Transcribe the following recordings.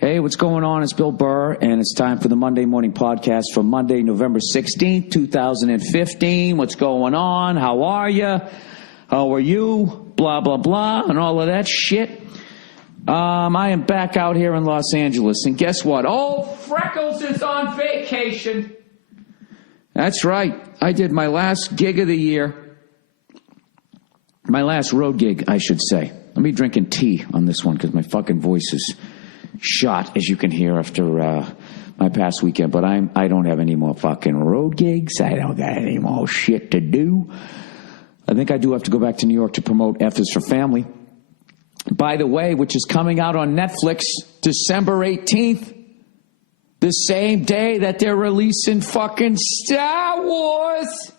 Hey, what's going on? It's Bill Burr, and it's time for the Monday Morning Podcast for Monday, November 16th, 2015. What's going on? How are you? How are you? Blah, blah, blah, and all of that shit. I am back out here in Los Angeles, and guess what? Old Freckles is on vacation. That's right. I did my last gig of the year. My last road gig, I should say. Let me drinking tea on this one because my fucking voice is shot, as you can hear, after my past weekend. But I don't have any more fucking road gigs. I don't got any more shit to do. I think I do have to go back to New York to promote F is for Family. By the way, which is coming out on Netflix December 18th. The same day that they're releasing fucking Star Wars.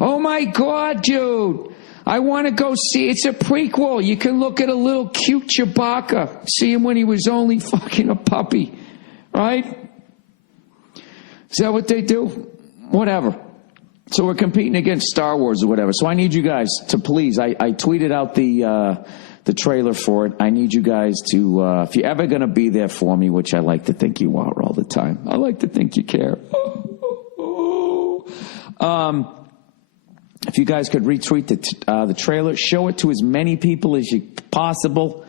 Oh my God, dude. I want to go see. It's a prequel. You can look at a little cute Chewbacca. See him when he was only fucking a puppy. Right? Is that what they do? Whatever. So we're competing against Star Wars or whatever. So I need you guys to please. I tweeted out the trailer for it. I need you guys to, if you're ever going to be there for me, which I like to think you are all the time. I like to think you care. If you guys could retweet the trailer, show it to as many people as you possible.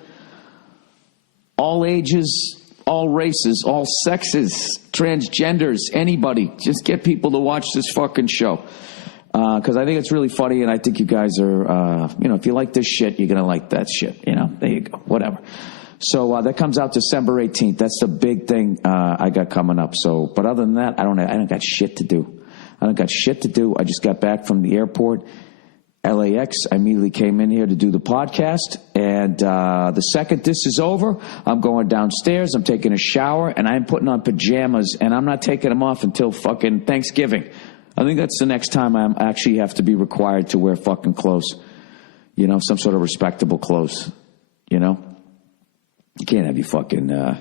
All ages, all races, all sexes, transgenders, anybody. Just get people to watch this fucking show. Because I think it's really funny, and I think you guys are, if you like this shit, you're going to like that shit. There you go. Whatever. So that comes out December 18th. That's the big thing I got coming up. So, but other than that, I don't got shit to do. I don't got shit to do. I just got back from the airport, LAX. I immediately came in here to do the podcast. And the second this is over, I'm going downstairs. I'm taking a shower, and I'm putting on pajamas, and I'm not taking them off until fucking Thanksgiving. I think that's the next time I actually have to be required to wear fucking clothes. Some sort of respectable clothes. You can't have you fucking...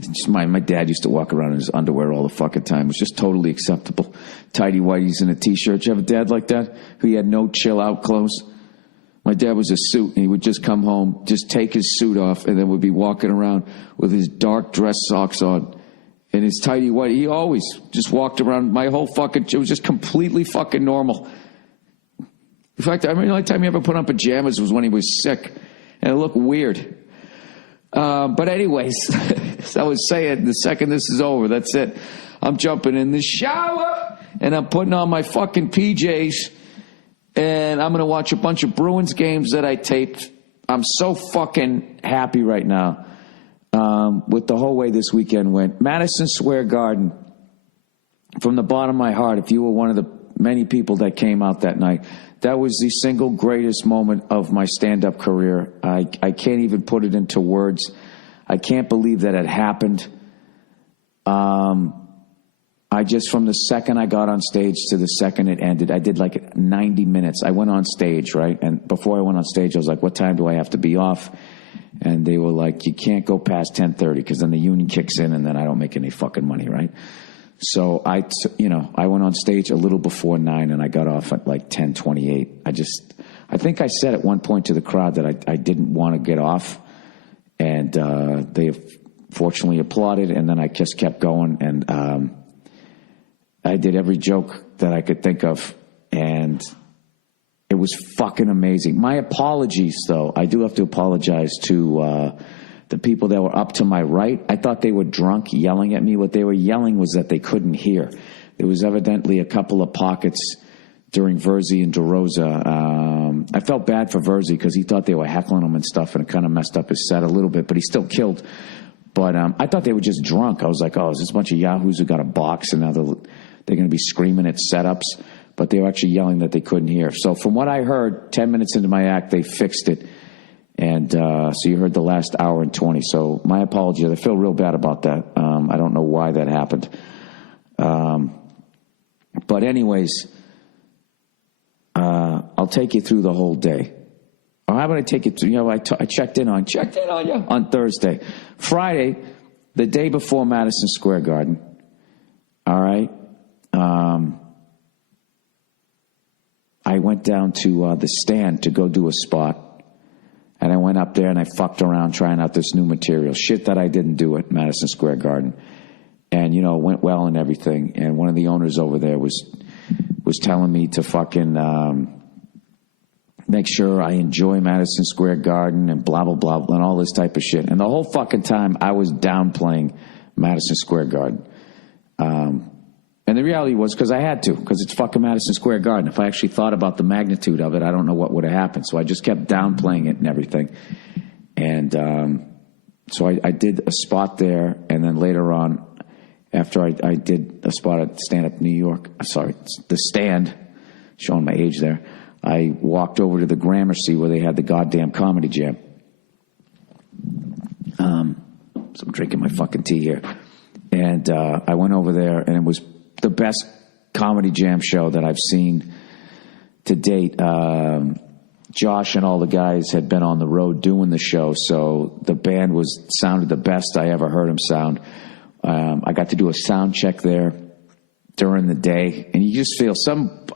Just my dad used to walk around in his underwear all the fucking time. It was just totally acceptable. Tidy whities and a T-shirt. Did you have a dad like that? Who had no chill-out clothes? My dad was a suit, and he would just come home, just take his suit off, and then would be walking around with his dark dress socks on and his tidy white. He always just walked around. My whole fucking... It was just completely fucking normal. In fact, the only time he ever put on pajamas was when he was sick, and it looked weird. But anyways, as I was saying, the second this is over, that's it. I'm jumping in the shower, and I'm putting on my fucking PJs, and I'm going to watch a bunch of Bruins games that I taped. I'm so fucking happy right now with the whole way this weekend went. Madison Square Garden, from the bottom of my heart, if you were one of the many people that came out that night, that was the single greatest moment of my stand-up career. I can't even put it into words. I can't believe that it happened. I just, from the second I got on stage to the second it ended, I did like 90 minutes. I went on stage, right? And before I went on stage, I was like, what time do I have to be off? And they were like, you can't go past 10:30 because then the union kicks in and then I don't make any fucking money, right? So I went on stage a little before 9 and I got off at like 10:28. I think I said at one point to the crowd that I didn't want to get off, and they fortunately applauded, and then I just kept going, and I did every joke that I could think of, and it was fucking amazing. My apologies, though. I do have to apologize to the people that were up to my right. I thought they were drunk yelling at me. What they were yelling was that they couldn't hear. There was evidently a couple of pockets during Verzi and DeRosa. I felt bad for Verzi because he thought they were heckling him and stuff, and it kind of messed up his set a little bit, but he still killed. But I thought they were just drunk. I was like, oh, is this a bunch of yahoos who got a box, and now they're going to be screaming at setups? But they were actually yelling that they couldn't hear. So from what I heard, 10 minutes into my act, they fixed it. And so you heard the last hour and 20. So my apologies. I feel real bad about that. I don't know why that happened. But anyways, I'll take you through the whole day. Or how about I take you through, I checked in on you on Thursday. Friday, the day before Madison Square Garden. All right. I went down to the Stand to go do a spot. And I went up there and I fucked around trying out this new material, shit that I didn't do at Madison Square Garden. And, you know, it went well and everything. And one of the owners over there was telling me to fucking make sure I enjoy Madison Square Garden and blah, blah, blah, and all this type of shit. And the whole fucking time I was downplaying Madison Square Garden. And the reality was because I had to, because it's fucking Madison Square Garden. If I actually thought about the magnitude of it, I don't know what would have happened. So I just kept downplaying it and everything. And so I did a spot there, and then later on, after I did a spot at Stand Up New York, the Stand, showing my age there, I walked over to the Gramercy where they had the goddamn comedy jam. So I'm drinking my fucking tea here. And I went over there, and it was the best comedy jam show that I've seen to date. Josh and all the guys had been on the road doing the show, so the band sounded the best I ever heard them sound. I got to do a sound check there during the day, and you just feel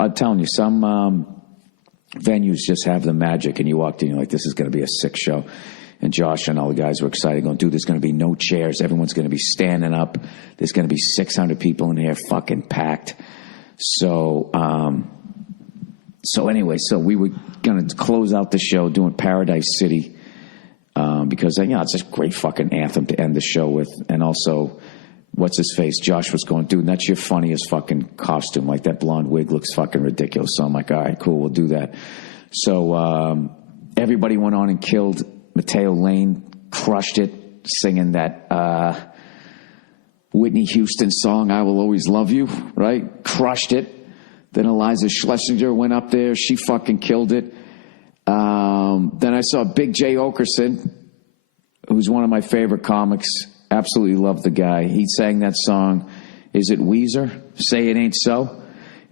I'm telling you, some venues just have the magic, and you walked in, you're like, this is going to be a sick show. And Josh and all the guys were excited, going, dude, there's going to be no chairs. Everyone's going to be standing up. There's going to be 600 people in here, fucking packed. So anyway, we were going to close out the show doing Paradise City because, you know, it's a great fucking anthem to end the show with. And also, what's his face? Josh was going, dude, that's your funniest fucking costume. Like, that blonde wig looks fucking ridiculous. So I'm like, all right, cool, we'll do that. So everybody went on and killed. Mateo Lane crushed it, singing that Whitney Houston song, I Will Always Love You, right? Crushed it. Then Eliza Schlesinger went up there. She fucking killed it. Then I saw Big J. Okerson, who's one of my favorite comics. Absolutely love the guy. He sang that song, is it Weezer? Say It Ain't So?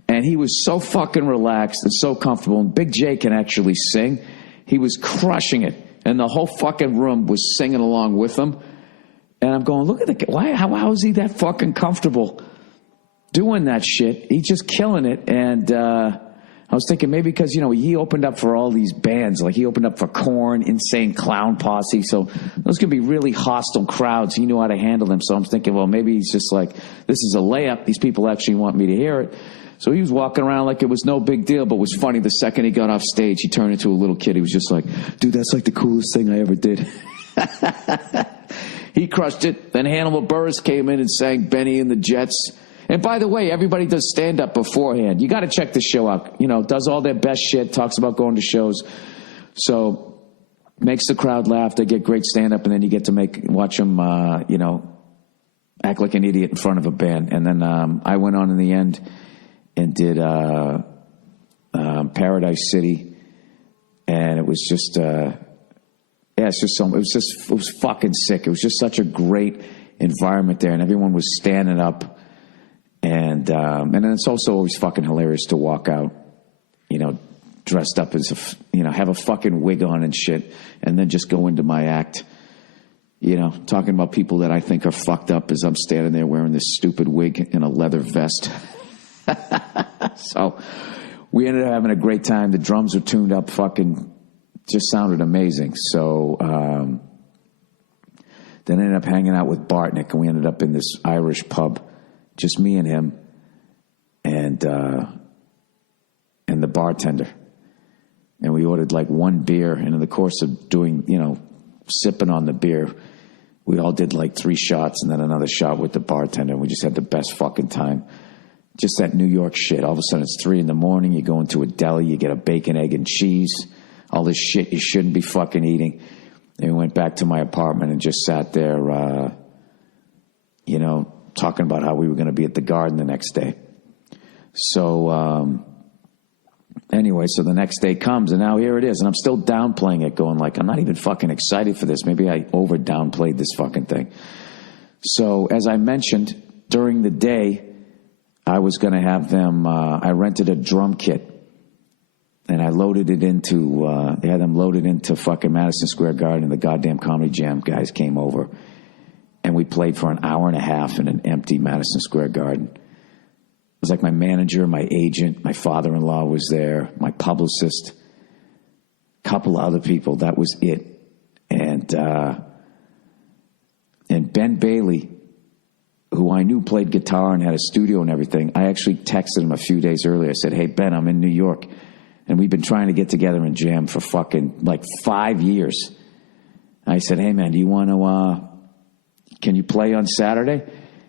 And he was so fucking relaxed and so comfortable. And Big J can actually sing. He was crushing it. And the whole fucking room was singing along with him. And I'm going, look at the guy. How is he that fucking comfortable doing that shit? He's just killing it. And I was thinking maybe because, you know, he opened up for all these bands. Like, he opened up for Korn, Insane Clown Posse. So those could be really hostile crowds. He knew how to handle them. So I'm thinking, well, maybe he's just like, this is a layup. These people actually want me to hear it. So he was walking around like it was no big deal, but it was funny. The second he got off stage, he turned into a little kid. He was just like, dude, that's like the coolest thing I ever did. He crushed it. Then Hannibal Buress came in and sang Benny and the Jets. And by the way, everybody does stand-up beforehand. You got to check the show out. You know, does all their best shit, talks about going to shows. So makes the crowd laugh. They get great stand-up, and then you get to watch them, you know, act like an idiot in front of a band. And then I went on in the end and did Paradise City, and it was just, it was fucking sick. It was just such a great environment there, and everyone was standing up, and then it's also always fucking hilarious to walk out, you know, dressed up as have a fucking wig on and shit, and then just go into my act, you know, talking about people that I think are fucked up as I'm standing there wearing this stupid wig and a leather vest. So we ended up having a great time. The drums were tuned up, fucking just sounded amazing. So then I ended up hanging out with Bartnick, and we ended up in this Irish pub, just me and him, and the bartender. And we ordered like one beer, and in the course of doing, you know, sipping on the beer, we all did like 3 shots and then another shot with the bartender, and we just had the best fucking time. Just that New York shit. All of a sudden it's 3 a.m. You go into a deli, you get a bacon, egg, and cheese. All this shit you shouldn't be fucking eating. And we went back to my apartment and just sat there, you know, talking about how we were going to be at the Garden the next day. So, anyway, so the next day comes, and now here it is. And I'm still downplaying it, going like, I'm not even fucking excited for this. Maybe I over-downplayed this fucking thing. So, as I mentioned, during the day, I was going to have them, I rented a drum kit, and I loaded it into, they had them loaded into fucking Madison Square Garden, and the goddamn Comedy Jam guys came over, and we played for an hour and a half in an empty Madison Square Garden. It was like my manager, my agent, my father-in-law was there, my publicist, couple of other people. That was it. And Ben Bailey, who I knew played guitar and had a studio and everything, I actually texted him a few days earlier. I said, hey, Ben, I'm in New York, and we've been trying to get together and jam for fucking like 5 years. I said, hey, man, do you want to, can you play on Saturday?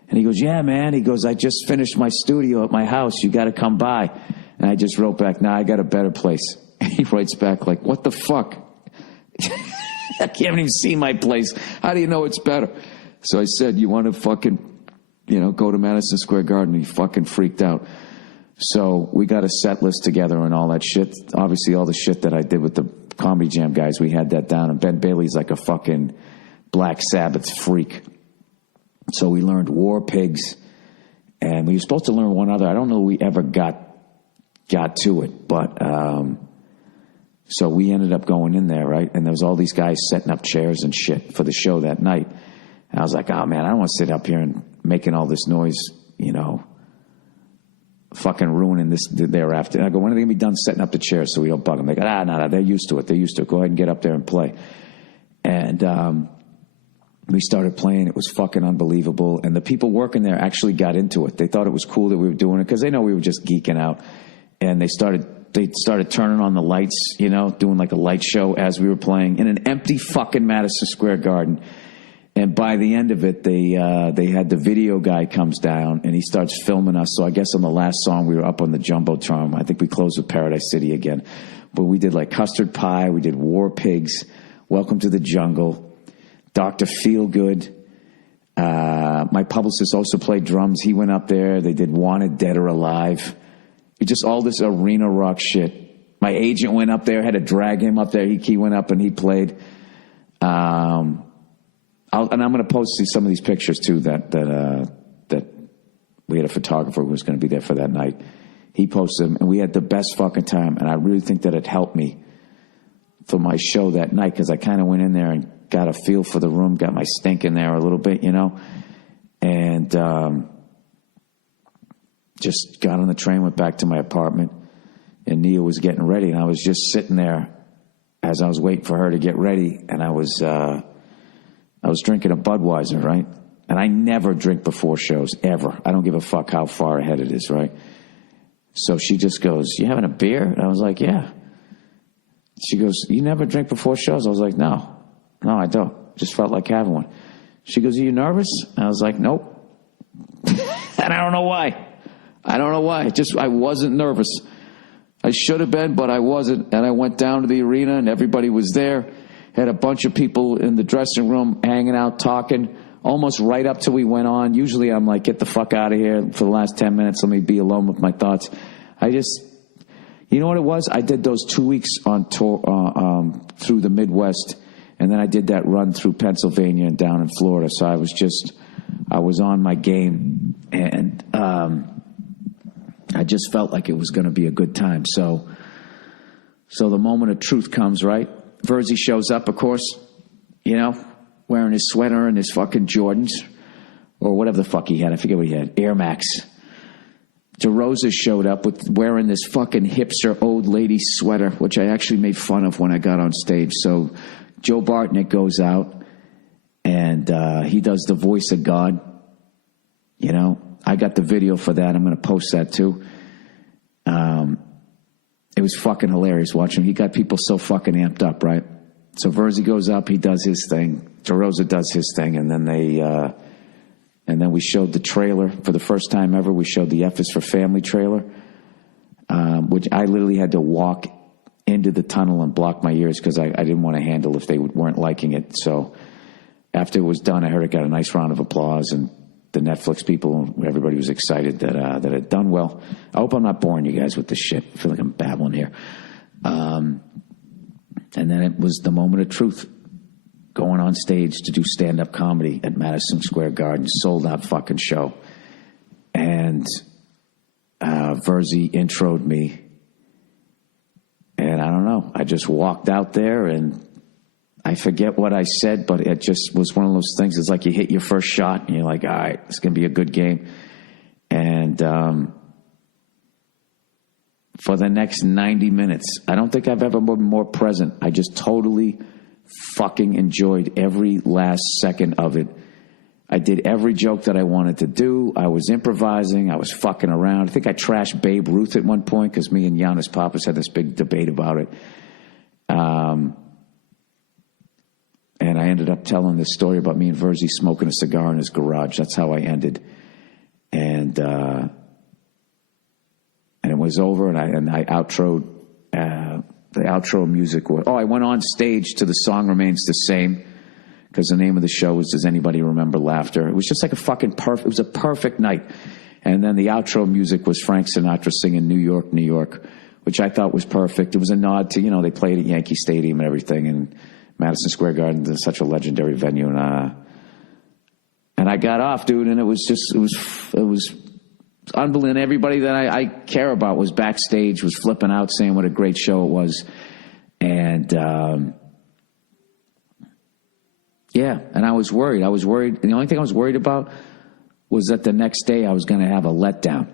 And he goes, yeah, man. He goes, I just finished my studio at my house. You got to come by. And I just wrote back, nah, I got a better place. And he writes back like, what the fuck? I can't even see my place. How do you know it's better? So I said, you want to fucking, go to Madison Square Garden? He fucking freaked out. So we got a set list together and all that shit. Obviously, all the shit that I did with the Comedy Jam guys, we had that down. And Ben Bailey's like a fucking Black Sabbath freak. So we learned War Pigs, and we were supposed to learn one other. I don't know if we ever got to it, but so we ended up going in there, right? And there was all these guys setting up chairs and shit for the show that night. And I was like, oh, man, I don't want to sit up here and making all this noise, fucking ruining this thereafter. And I go, when are they going to be done setting up the chairs so we don't bug them? They go, no, they're used to it. They're used to it. Go ahead and get up there and play. And we started playing. It was fucking unbelievable. And the people working there actually got into it. They thought it was cool that we were doing it because they know we were just geeking out. And they started turning on the lights, doing like a light show as we were playing in an empty fucking Madison Square Garden. And by the end of it, they had the video guy comes down and he starts filming us. So I guess on the last song, we were up on the Jumbotron. I think we closed with Paradise City again. But we did like Custard Pie. We did War Pigs, Welcome to the Jungle, Dr. Feelgood. My publicist also played drums. He went up there. They did Wanted, Dead or Alive. Just all this arena rock shit. My agent went up there, had to drag him up there. He went up and he played. And I'm going to post some of these pictures too that we had a photographer who was going to be there for that night. He posted them, and we had the best fucking time. And I really think that it helped me for my show that night because I kind of went in there and got a feel for the room, got my stink in there a little bit, and just got on the train, went back to my apartment, and Nia was getting ready, and I was just sitting there as I was waiting for her to get ready, and I was drinking a Budweiser, right? And I never drink before shows, ever. I don't give a fuck how far ahead it is, right? So she just goes, you having a beer? And I was like, yeah. She goes, you never drink before shows? I was like, no, I don't. Just felt like having one. She goes, are you nervous? And I was like, nope. And I don't know why. I wasn't nervous. I should have been, but I wasn't. And I went down to the arena, and everybody was there. Had a bunch of people in the dressing room hanging out, talking, almost right up till we went on. Usually I'm like, get the fuck out of here for the last 10 minutes. Let me be alone with my thoughts. You know what it was? I did those 2 weeks on tour through the Midwest, and then I did that run through Pennsylvania and down in Florida. So I was on my game, and I just felt like it was going to be a good time. So the moment of truth comes, right? Verzi shows up, of course, wearing his sweater and his fucking Jordans, or whatever the fuck he had. I forget what he had. Air Max. DeRosa showed up wearing this fucking hipster old lady sweater, which I actually made fun of when I got on stage. So Joe Bartnick goes out, and he does the voice of God. I got the video for that. I'm going to post that too. It was fucking hilarious watching him. He got people so fucking amped up, right? So Verzi goes up, he does his thing. DeRosa does his thing, and then we showed the trailer for the first time ever. We showed the F is for Family trailer, which I literally had to walk into the tunnel and block my ears because I didn't want to handle if they weren't liking it. So after it was done, I heard it got a nice round of applause, and the Netflix people, everybody was excited that it had done well. I hope I'm not boring you guys with this shit. I feel like I'm babbling here. And then it was the moment of truth. Going on stage to do stand-up comedy at Madison Square Garden, sold-out fucking show. And Verzi introed me. And I don't know. I just walked out there, and I forget what I said, but it just was one of those things. It's like you hit your first shot, and you're like, all right, it's going to be a good game. And for the next 90 minutes. I don't think I've ever been more present. I just totally fucking enjoyed every last second of it. I did every joke that I wanted to do. I was improvising. I was fucking around. I think I trashed Babe Ruth at one point because me and Giannis Papas had this big debate about it. And I ended up telling this story about me and Verzi smoking a cigar in his garage. That's how I ended. And it was over, and I outroed. The outro music was, I went on stage to The Song Remains the Same, because the name of the show was Does Anybody Remember Laughter? It was just like a fucking it was a perfect night. And then the outro music was Frank Sinatra singing New York, New York, which I thought was perfect. It was a nod to, they played at Yankee Stadium and everything, and Madison Square Garden is such a legendary venue. And I got off, dude, and it was unbelievable. Everybody that I care about was backstage, was flipping out, saying what a great show it was. And, and I was worried. The only thing I was worried about was that the next day I was going to have a letdown.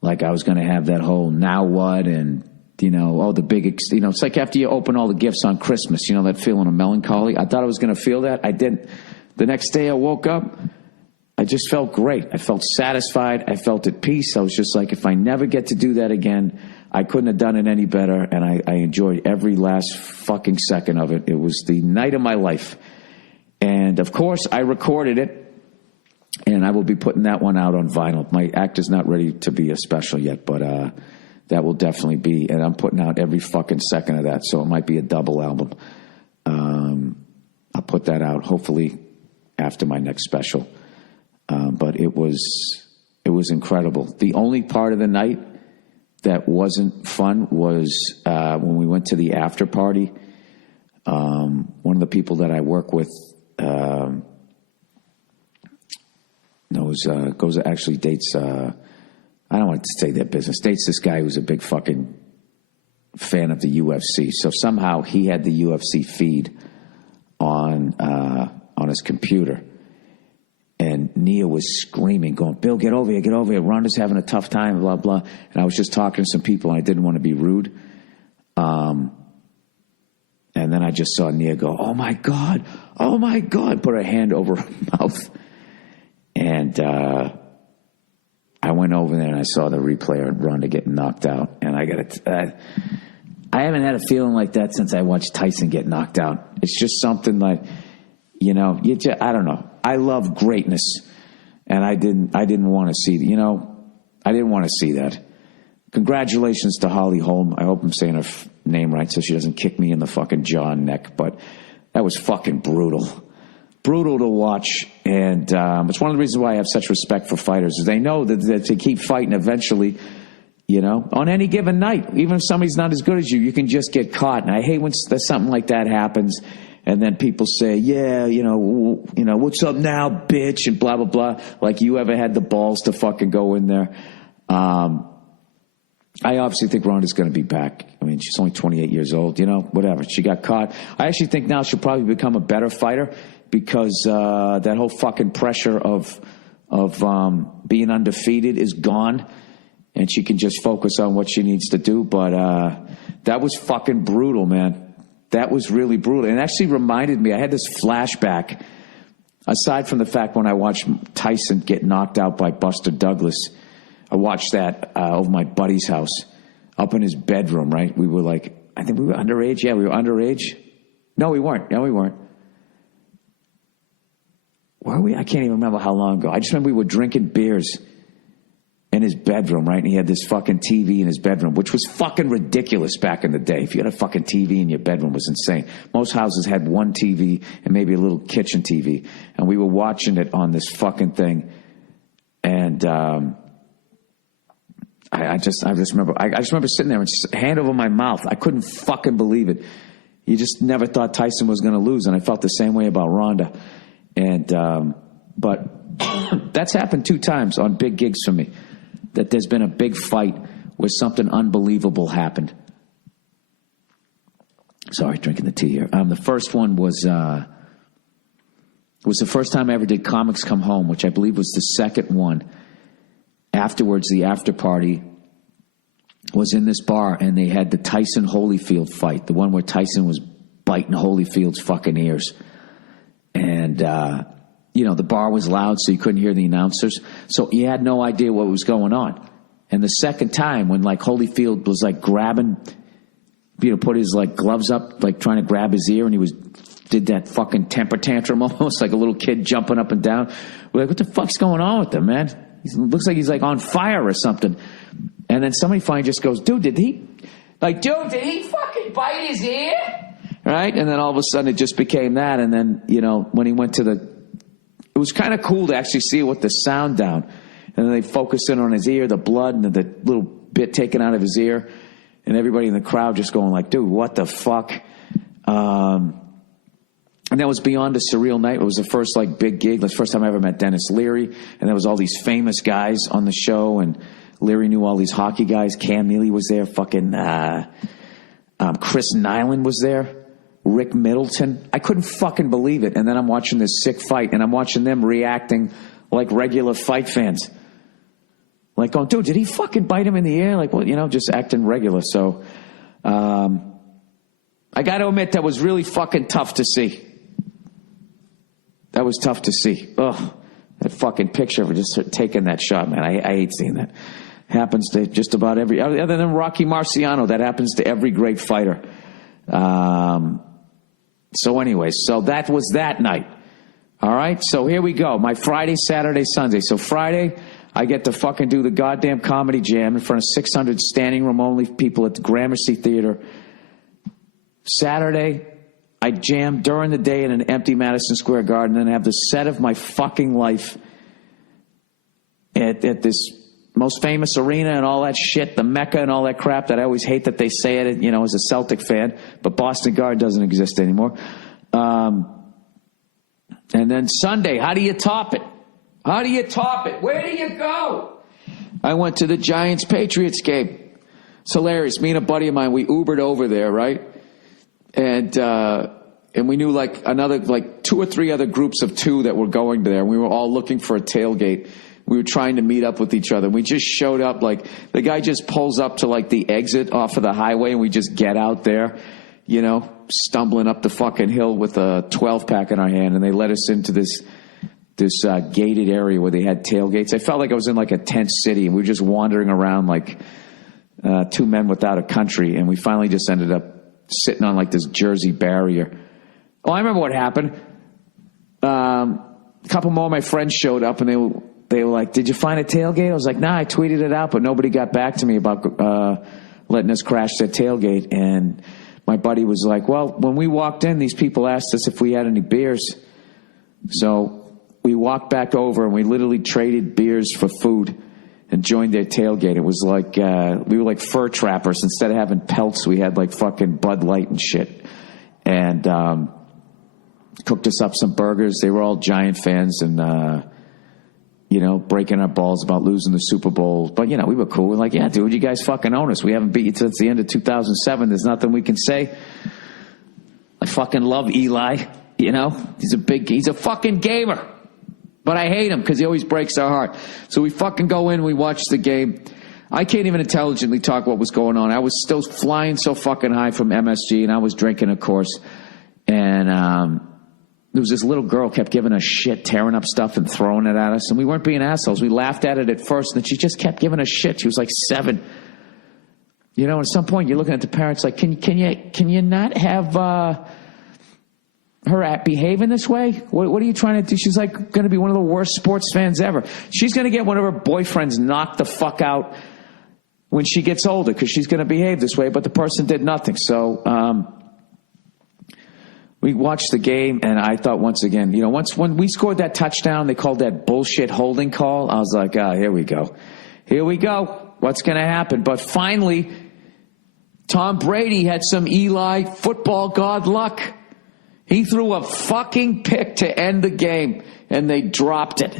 Like I was going to have that whole now what and, the big, it's like after you open all the gifts on Christmas, that feeling of melancholy. I thought I was going to feel that. I didn't. The next day I woke up, I just felt great. I felt satisfied. I felt at peace. I was just like, if I never get to do that again, I couldn't have done it any better. And I enjoyed every last fucking second of it. It was the night of my life. And of course I recorded it, and I will be putting that one out on vinyl. My act is not ready to be a special yet, but, that will definitely be, and I'm putting out every fucking second of that. So it might be a double album. I'll put that out hopefully after my next special. But it was incredible. The only part of the night that wasn't fun was when we went to the after party. One of the people that I work with dates. I don't want to say their business. Dates this guy who's a big fucking fan of the UFC. So somehow he had the UFC feed on his computer. And Nia was screaming, going, Bill, get over here. Ronda's having a tough time, blah, blah. And I was just talking to some people, and I didn't want to be rude. And then I just saw Nia go, oh, my God, put her hand over her mouth. And I went over there, and I saw the replay of Ronda getting knocked out. And I haven't had a feeling like that since I watched Tyson get knocked out. It's just something like, I don't know. I love greatness, and I didn't want to see, I didn't want to see that. Congratulations to Holly Holm. I hope I'm saying her name right so she doesn't kick me in the fucking jaw and neck, but that was fucking brutal. Brutal to watch, and it's one of the reasons why I have such respect for fighters, is they know that to keep fighting eventually, on any given night, even if somebody's not as good as you, you can just get caught. And I hate when something like that happens. And then people say, what's up now, bitch, and blah, blah, blah. Like you ever had the balls to fucking go in there. I obviously think Ronda's going to be back. I mean, she's only 28 years old, whatever. She got caught. I actually think now she'll probably become a better fighter because that whole fucking pressure of being undefeated is gone. And she can just focus on what she needs to do. But that was fucking brutal, man. That was really brutal. And it actually reminded me, I had this flashback, aside from the fact when I watched Tyson get knocked out by Buster Douglas, I watched that over my buddy's house, up in his bedroom, right? We were like, I think we were underage. Yeah, we were underage. No, we weren't. Were we? I can't even remember how long ago. I just remember we were drinking beers in his bedroom, right? And he had this fucking TV in his bedroom, which was fucking ridiculous back in the day. If you had a fucking TV in your bedroom, it was insane. Most houses had one TV and maybe a little kitchen TV. And we were watching it on this fucking thing. And I just remember sitting there and just hand over my mouth. I couldn't fucking believe it. You just never thought Tyson was going to lose. And I felt the same way about Ronda. And, but that's happened 2 times on big gigs for me. That there's been a big fight where something unbelievable happened. Sorry, drinking the tea here. The first one was the first time I ever did Comics Come Home, which I believe was the second one. Afterwards, the after party was in this bar, and they had the Tyson Holyfield fight, the one where Tyson was biting Holyfield's fucking ears. And, the bar was loud, so you couldn't hear the announcers. So you had no idea what was going on. And the second time, when, like, Holyfield was, like, grabbing, put his, like, gloves up, like, trying to grab his ear, and he did that fucking temper tantrum almost, like a little kid jumping up and down. We're like, what the fuck's going on with him, man? He looks like he's, like, on fire or something. And then somebody finally just goes, dude, did he fucking bite his ear? Right? And then all of a sudden it just became that. And then, when he went to it was kind of cool to actually see it with the sound down. And then they focused in on his ear, the blood, and the little bit taken out of his ear. And everybody in the crowd just going like, dude, what the fuck? And that was beyond a surreal night. It was the first, like, big gig. It was the first time I ever met Dennis Leary. And there was all these famous guys on the show. And Leary knew all these hockey guys. Cam Neely was there. Fucking Chris Nyland was there. Rick Middleton. I couldn't fucking believe it. And then I'm watching this sick fight, and I'm watching them reacting like regular fight fans. Like going, dude, did he fucking bite him in the ear? Like, well, just acting regular. So I got to admit, that was really fucking tough to see. That was tough to see. Ugh, that fucking picture of just taking that shot, man. I hate seeing that. Happens to just about every, other than Rocky Marciano, that happens to every great fighter. So anyway, so that was that night. All right, so here we go. My Friday, Saturday, Sunday. So Friday, I get to fucking do the goddamn comedy jam in front of 600 standing room only people at the Gramercy Theater. Saturday, I jam during the day in an empty Madison Square Garden and have the set of my fucking life at this most famous arena and all that shit, the Mecca and all that crap that I always hate that they say it, as a Celtic fan, but Boston Garden doesn't exist anymore. And then Sunday, how do you top it? How do you top it? Where do you go? I went to the Giants-Patriots game. It's hilarious. Me and a buddy of mine, we Ubered over there, right? And we knew another 2 or 3 other groups of 2 that were going there. We were all looking for a tailgate. We were trying to meet up with each other. We just showed up, the guy just pulls up to the exit off of the highway, and we just get out there, stumbling up the fucking hill with a 12-pack in our hand, and they let us into this gated area where they had tailgates. I felt like I was in a tent city, and we were just wandering around like 2 men without a country, and we finally just ended up sitting on this Jersey barrier. Oh, I remember what happened. A couple more of my friends showed up, and they were like, did you find a tailgate? I was like, nah, I tweeted it out, but nobody got back to me about letting us crash that tailgate. And my buddy was like, well, when we walked in, these people asked us if we had any beers. So we walked back over, and we literally traded beers for food and joined their tailgate. It was like we were like fur trappers. Instead of having pelts, we had fucking Bud Light and shit. And cooked us up some burgers. They were all Giant fans, and breaking our balls about losing the Super Bowl. But, we were cool. We're like, yeah, dude, you guys fucking own us. We haven't beat you since the end of 2007. There's nothing we can say. I fucking love Eli. He's a fucking gamer. But I hate him because he always breaks our heart. So we fucking go in, we watch the game. I can't even intelligently talk what was going on. I was still flying so fucking high from MSG, and I was drinking, of course. And there was this little girl kept giving us shit, tearing up stuff and throwing it at us. And we weren't being assholes. We laughed at it at first, and then she just kept giving us shit. She was like 7. At some point you're looking at the parents like, can you not have her behaving this way? What are you trying to do? She's going to be one of the worst sports fans ever. She's going to get one of her boyfriends knocked the fuck out when she gets older because she's going to behave this way, but the person did nothing. So we watched the game, and I thought once again, when we scored that touchdown, they called that bullshit holding call. I was like, here we go. Here we go. What's going to happen? But finally, Tom Brady had some Eli football god luck. He threw a fucking pick to end the game, and they dropped it.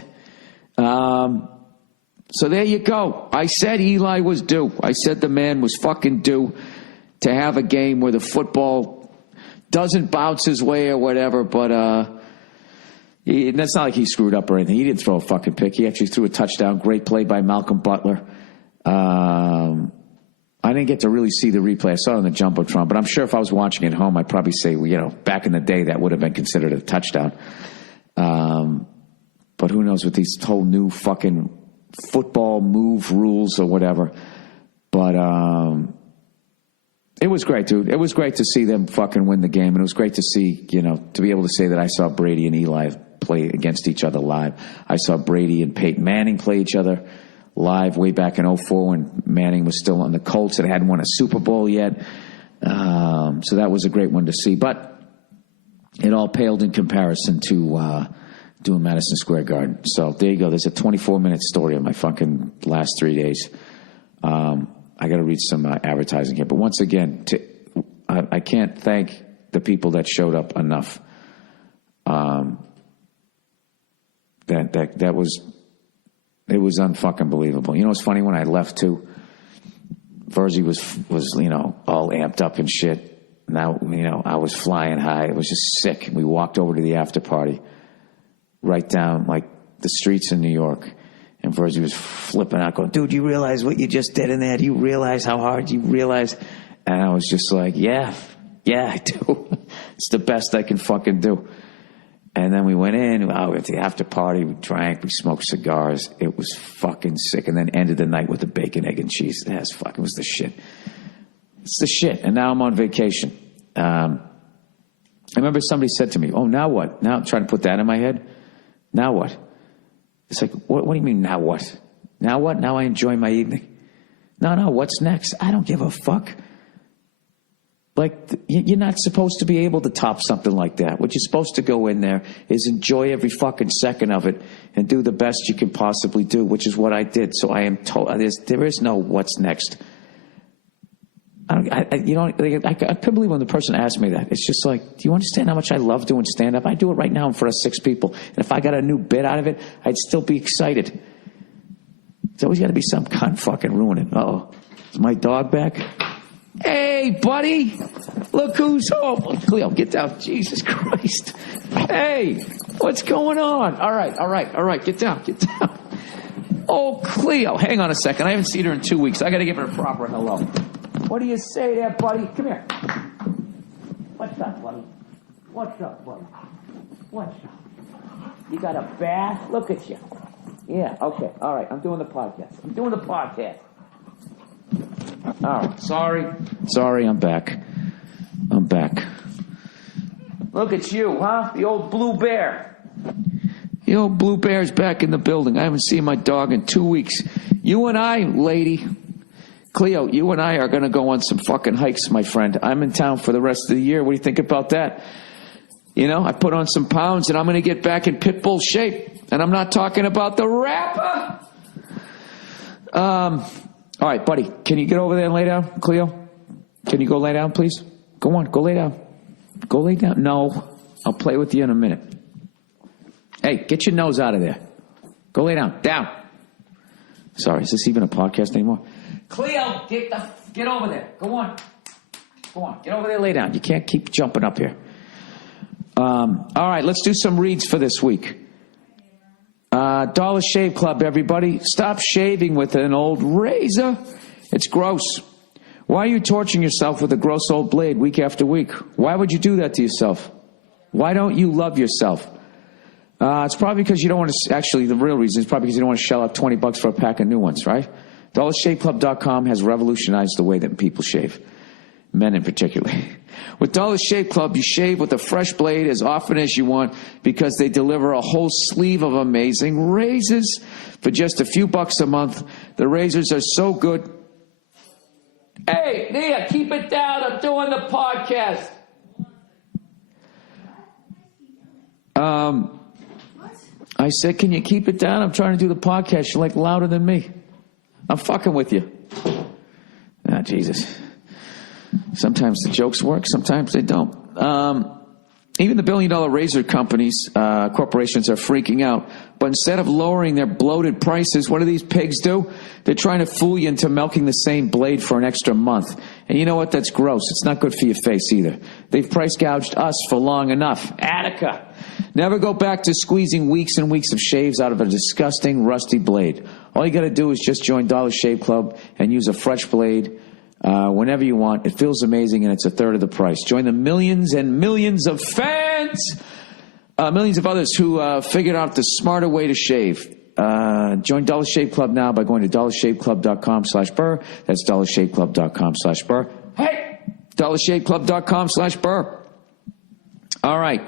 So there you go. I said Eli was due. I said the man was fucking due to have a game where the football doesn't bounce his way or whatever, but that's not like he screwed up or anything. He didn't throw a fucking pick. He actually threw a touchdown. Great play by Malcolm Butler. I I didn't get to really see the replay. I saw it on the Jumbotron, but I'm sure if I was watching at home, I'd probably say, back in the day, that would have been considered a touchdown. But who knows with these whole new fucking football move rules or whatever. But it was great, dude. It was great to see them fucking win the game, and it was great to see, to be able to say that I saw Brady and Eli play against each other live. I saw Brady and Peyton Manning play each other live way back in 2004 when Manning was still on the Colts and hadn't won a Super Bowl yet. So that was a great one to see. But it all paled in comparison to doing Madison Square Garden. So there you go. There's a 24-minute story of my fucking last 3 days. I got to read some advertising here. But once again, I can't thank the people that showed up enough. That was... It was unfucking believable. It's funny when I left too. Verzi was all amped up and shit. Now I was flying high. It was just sick. We walked over to the after party, right down like the streets in New York, and Verzi was flipping out, going, "Dude, you realize what you just did in there? Do you realize how hard you realize?" And I was just like, "Yeah, I do. It's the best I can fucking do." And then we went in, at the after party, we drank, we smoked cigars. It was fucking sick. And then ended the night with the bacon, egg, and cheese. It was the shit. It's the shit. And now I'm on vacation. I remember somebody said to me, "Oh, now what?" Now I'm trying to put that in my head. Now what? It's like, what do you mean, now what? Now what? Now I enjoy my evening. No, what's next? I don't give a fuck. Like, you're not supposed to be able to top something like that. What you're supposed to go in there is enjoy every fucking second of it and do the best you can possibly do, which is what I did. So I am told there is no what's next. I couldn't believe when the person asked me that. It's just like, do you understand how much I love doing stand-up? I do it right now in front of 6 people. And if I got a new bit out of it, I'd still be excited. There's always got to be some cunt fucking ruining it. Uh-oh. Is my dog back? Hey, buddy, look who's home. Cleo, get down. Jesus Christ. Hey, what's going on? All right. Get down. Oh, Cleo, hang on a second. I haven't seen her in 2 weeks. I got to give her a proper hello. What do you say there, buddy? Come here. What's up, buddy? What's up? You got a bath? Look at you. Yeah, okay. All right, I'm doing the podcast. All right, sorry, I'm back. Look at you, huh? The old blue bear. The old blue bear's back in the building. I haven't seen my dog in 2 weeks. You and I, lady, Cleo, you and I are going to go on some fucking hikes, my friend. I'm in town for the rest of the year. What do you think about that? I put on some pounds, and I'm going to get back in pit bull shape. And I'm not talking about the rapper. All right, buddy, can you get over there and lay down, Cleo? Can you go lay down, please? Go on, go lay down. Go lay down. No, I'll play with you in a minute. Hey, get your nose out of there. Go lay down. Down. Sorry, is this even a podcast anymore? Cleo, get over there. Go on. Get over there, lay down. You can't keep jumping up here. All right, let's do some reads for this week. Dollar Shave Club, everybody. Stop shaving with an old razor. It's gross. Why are you torturing yourself with a gross old blade week after week? Why would you do that to yourself? Why don't you love yourself? It's probably because you don't want to, actually the real reason is probably because you don't want to shell out $20 for a pack of new ones, right? DollarShaveClub.com has revolutionized the way that people shave. Men in particular. With Dollar Shave Club, you shave with a fresh blade as often as you want because they deliver a whole sleeve of amazing razors for just a few bucks a month. The razors are so good. Hey, Nia, keep it down. I'm doing the podcast. I said, can you keep it down? I'm trying to do the podcast. You're like louder than me. I'm fucking with you. Ah, Jesus. Sometimes the jokes work, sometimes they don't. Even the billion-dollar razor companies, corporations are freaking out. But instead of lowering their bloated prices, what do these pigs do? They're trying to fool you into milking the same blade for an extra month. And you know what? That's gross. It's not good for your face either. They've price gouged us for long enough. Attica. Never go back to squeezing weeks and weeks of shaves out of a disgusting, rusty blade. All you got to do is just join Dollar Shave Club and use a fresh blade whenever you want. It feels amazing, and it's a third of the price. Join the millions and millions of fans, millions of others who figured out the smarter way to shave. Join Dollar Shave Club now by going to dollarshaveclub.com/Burr. That's dollarshaveclub.com/Burr. Hey! dollarshaveclub.com/Burr. All right.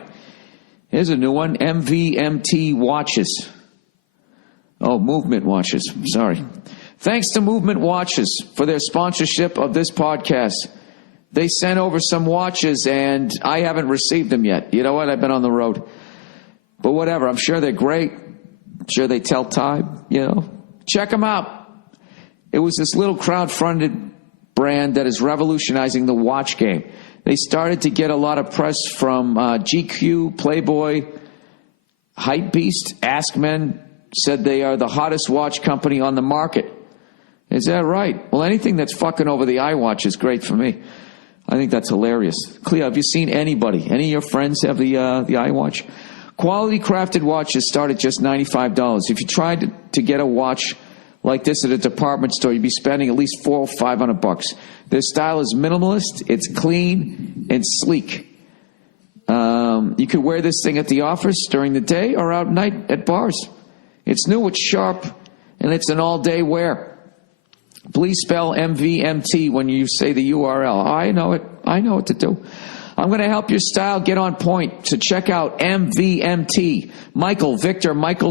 Here's a new one. MVMT watches. Oh, Movement watches. Sorry. Thanks to Movement Watches for their sponsorship of this podcast. They sent over some watches, and I haven't received them yet. You know what? I've been on the road. But whatever. I'm sure they're great. I'm sure they tell time, you know. Check them out. It was this little crowd-funded brand that is revolutionizing the watch game. They started to get a lot of press from GQ, Playboy, Hypebeast, Ask Men, said they are the hottest watch company on the market. Is that right? Well, anything that's fucking over the iWatch is great for me. I think that's hilarious. Cleo, have you seen anybody? Any of your friends have the iWatch? Quality crafted watches start at just $95. If you tried to get a watch like this at a department store, you'd be spending at least $400 or $500. Their style is minimalist, it's clean and sleek. You could wear this thing at the office during the day or out at night at bars. It's new, it's sharp, and it's an all-day wear. Please spell MVMT when you say the URL. I know it. I know what to do. I'm going to help your style get on point. So check out MVMT. Michael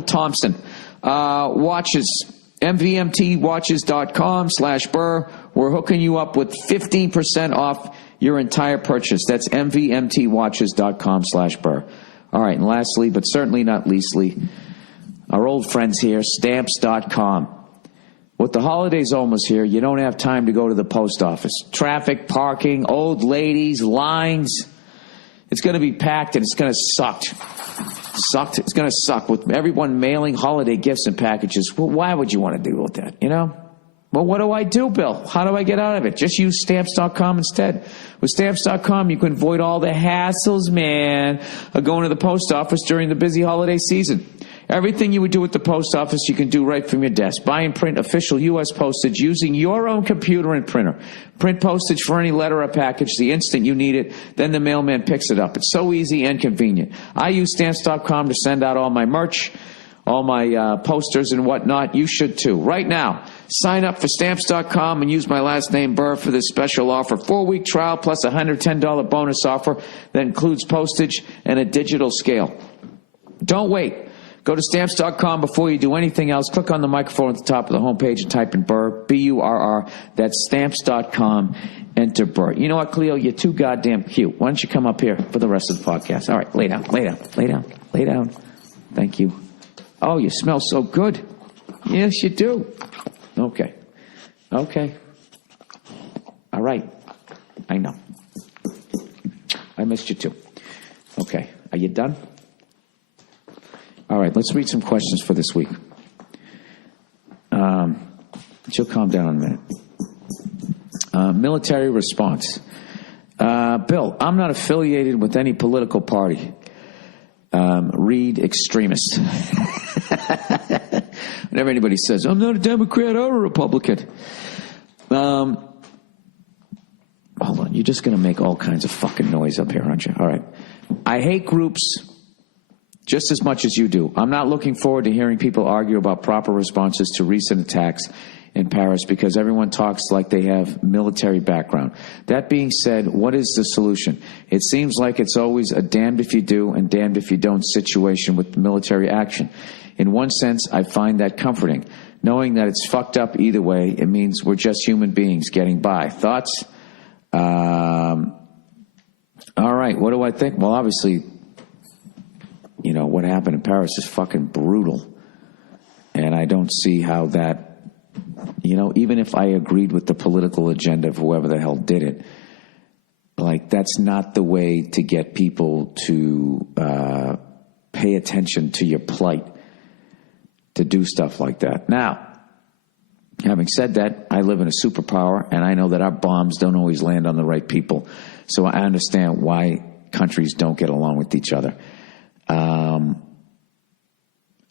Thompson. Watches. MVMTwatches.com/Burr. We're hooking you up with 15% off your entire purchase. That's MVMTwatches.com/Burr. All right, and lastly, but certainly not leastly, our old friends here, Stamps.com. With the holidays almost here, you don't have time to go to the post office. Traffic, parking, old ladies, lines. It's going to be packed and it's going to suck. It's going to suck with everyone mailing holiday gifts and packages. Well, why would you want to deal with that, you know? Well, what do I do, Bill? How do I get out of it? Just use Stamps.com instead. With Stamps.com, you can avoid all the hassles, man, of going to the post office during the busy holiday season. Everything you would do at the post office, you can do right from your desk. Buy and print official U.S. postage using your own computer and printer. Print postage for any letter or package the instant you need it. Then the mailman picks it up. It's so easy and convenient. I use Stamps.com to send out all my merch, all my posters and whatnot. You should too. Right now, sign up for Stamps.com and use my last name, Burr, for this special offer. 4-week trial plus a $110 bonus offer that includes postage and a digital scale. Don't wait. Go to Stamps.com before you do anything else. Click on the microphone at the top of the homepage and type in Burr, B-U-R-R. That's Stamps.com. Enter Burr. You know what, Cleo? You're too goddamn cute. Why don't you come up here for the rest of the podcast? All right, lay down. Thank you. Oh, you smell so good. Yes, you do. Okay. All right. I know. I missed you too. Okay. Are you done? All right, let's read some questions for this week. She'll calm down in a minute. Military response. Bill, I'm not affiliated with any political party. Read extremist. Whenever anybody says, I'm not a Democrat or a Republican. Hold on, you're just going to make all kinds of fucking noise up here, aren't you? All right. I hate groups just as much as you do. I'm not looking forward to hearing people argue about proper responses to recent attacks in Paris because everyone talks like they have military background. That being said, what is the solution? It seems like it's always a damned if you do and damned if you don't situation with military action. In one sense, I find that comforting. Knowing that it's fucked up either way, it means we're just human beings getting by. Thoughts? All right, what do I think? Well, obviously, you know, what happened in Paris is fucking brutal. And I don't see how that, you know, even if I agreed with the political agenda of whoever the hell did it, like, that's not the way to get people to pay attention to your plight, to do stuff like that. Now, having said that, I live in a superpower, and I know that our bombs don't always land on the right people. So I understand why countries don't get along with each other.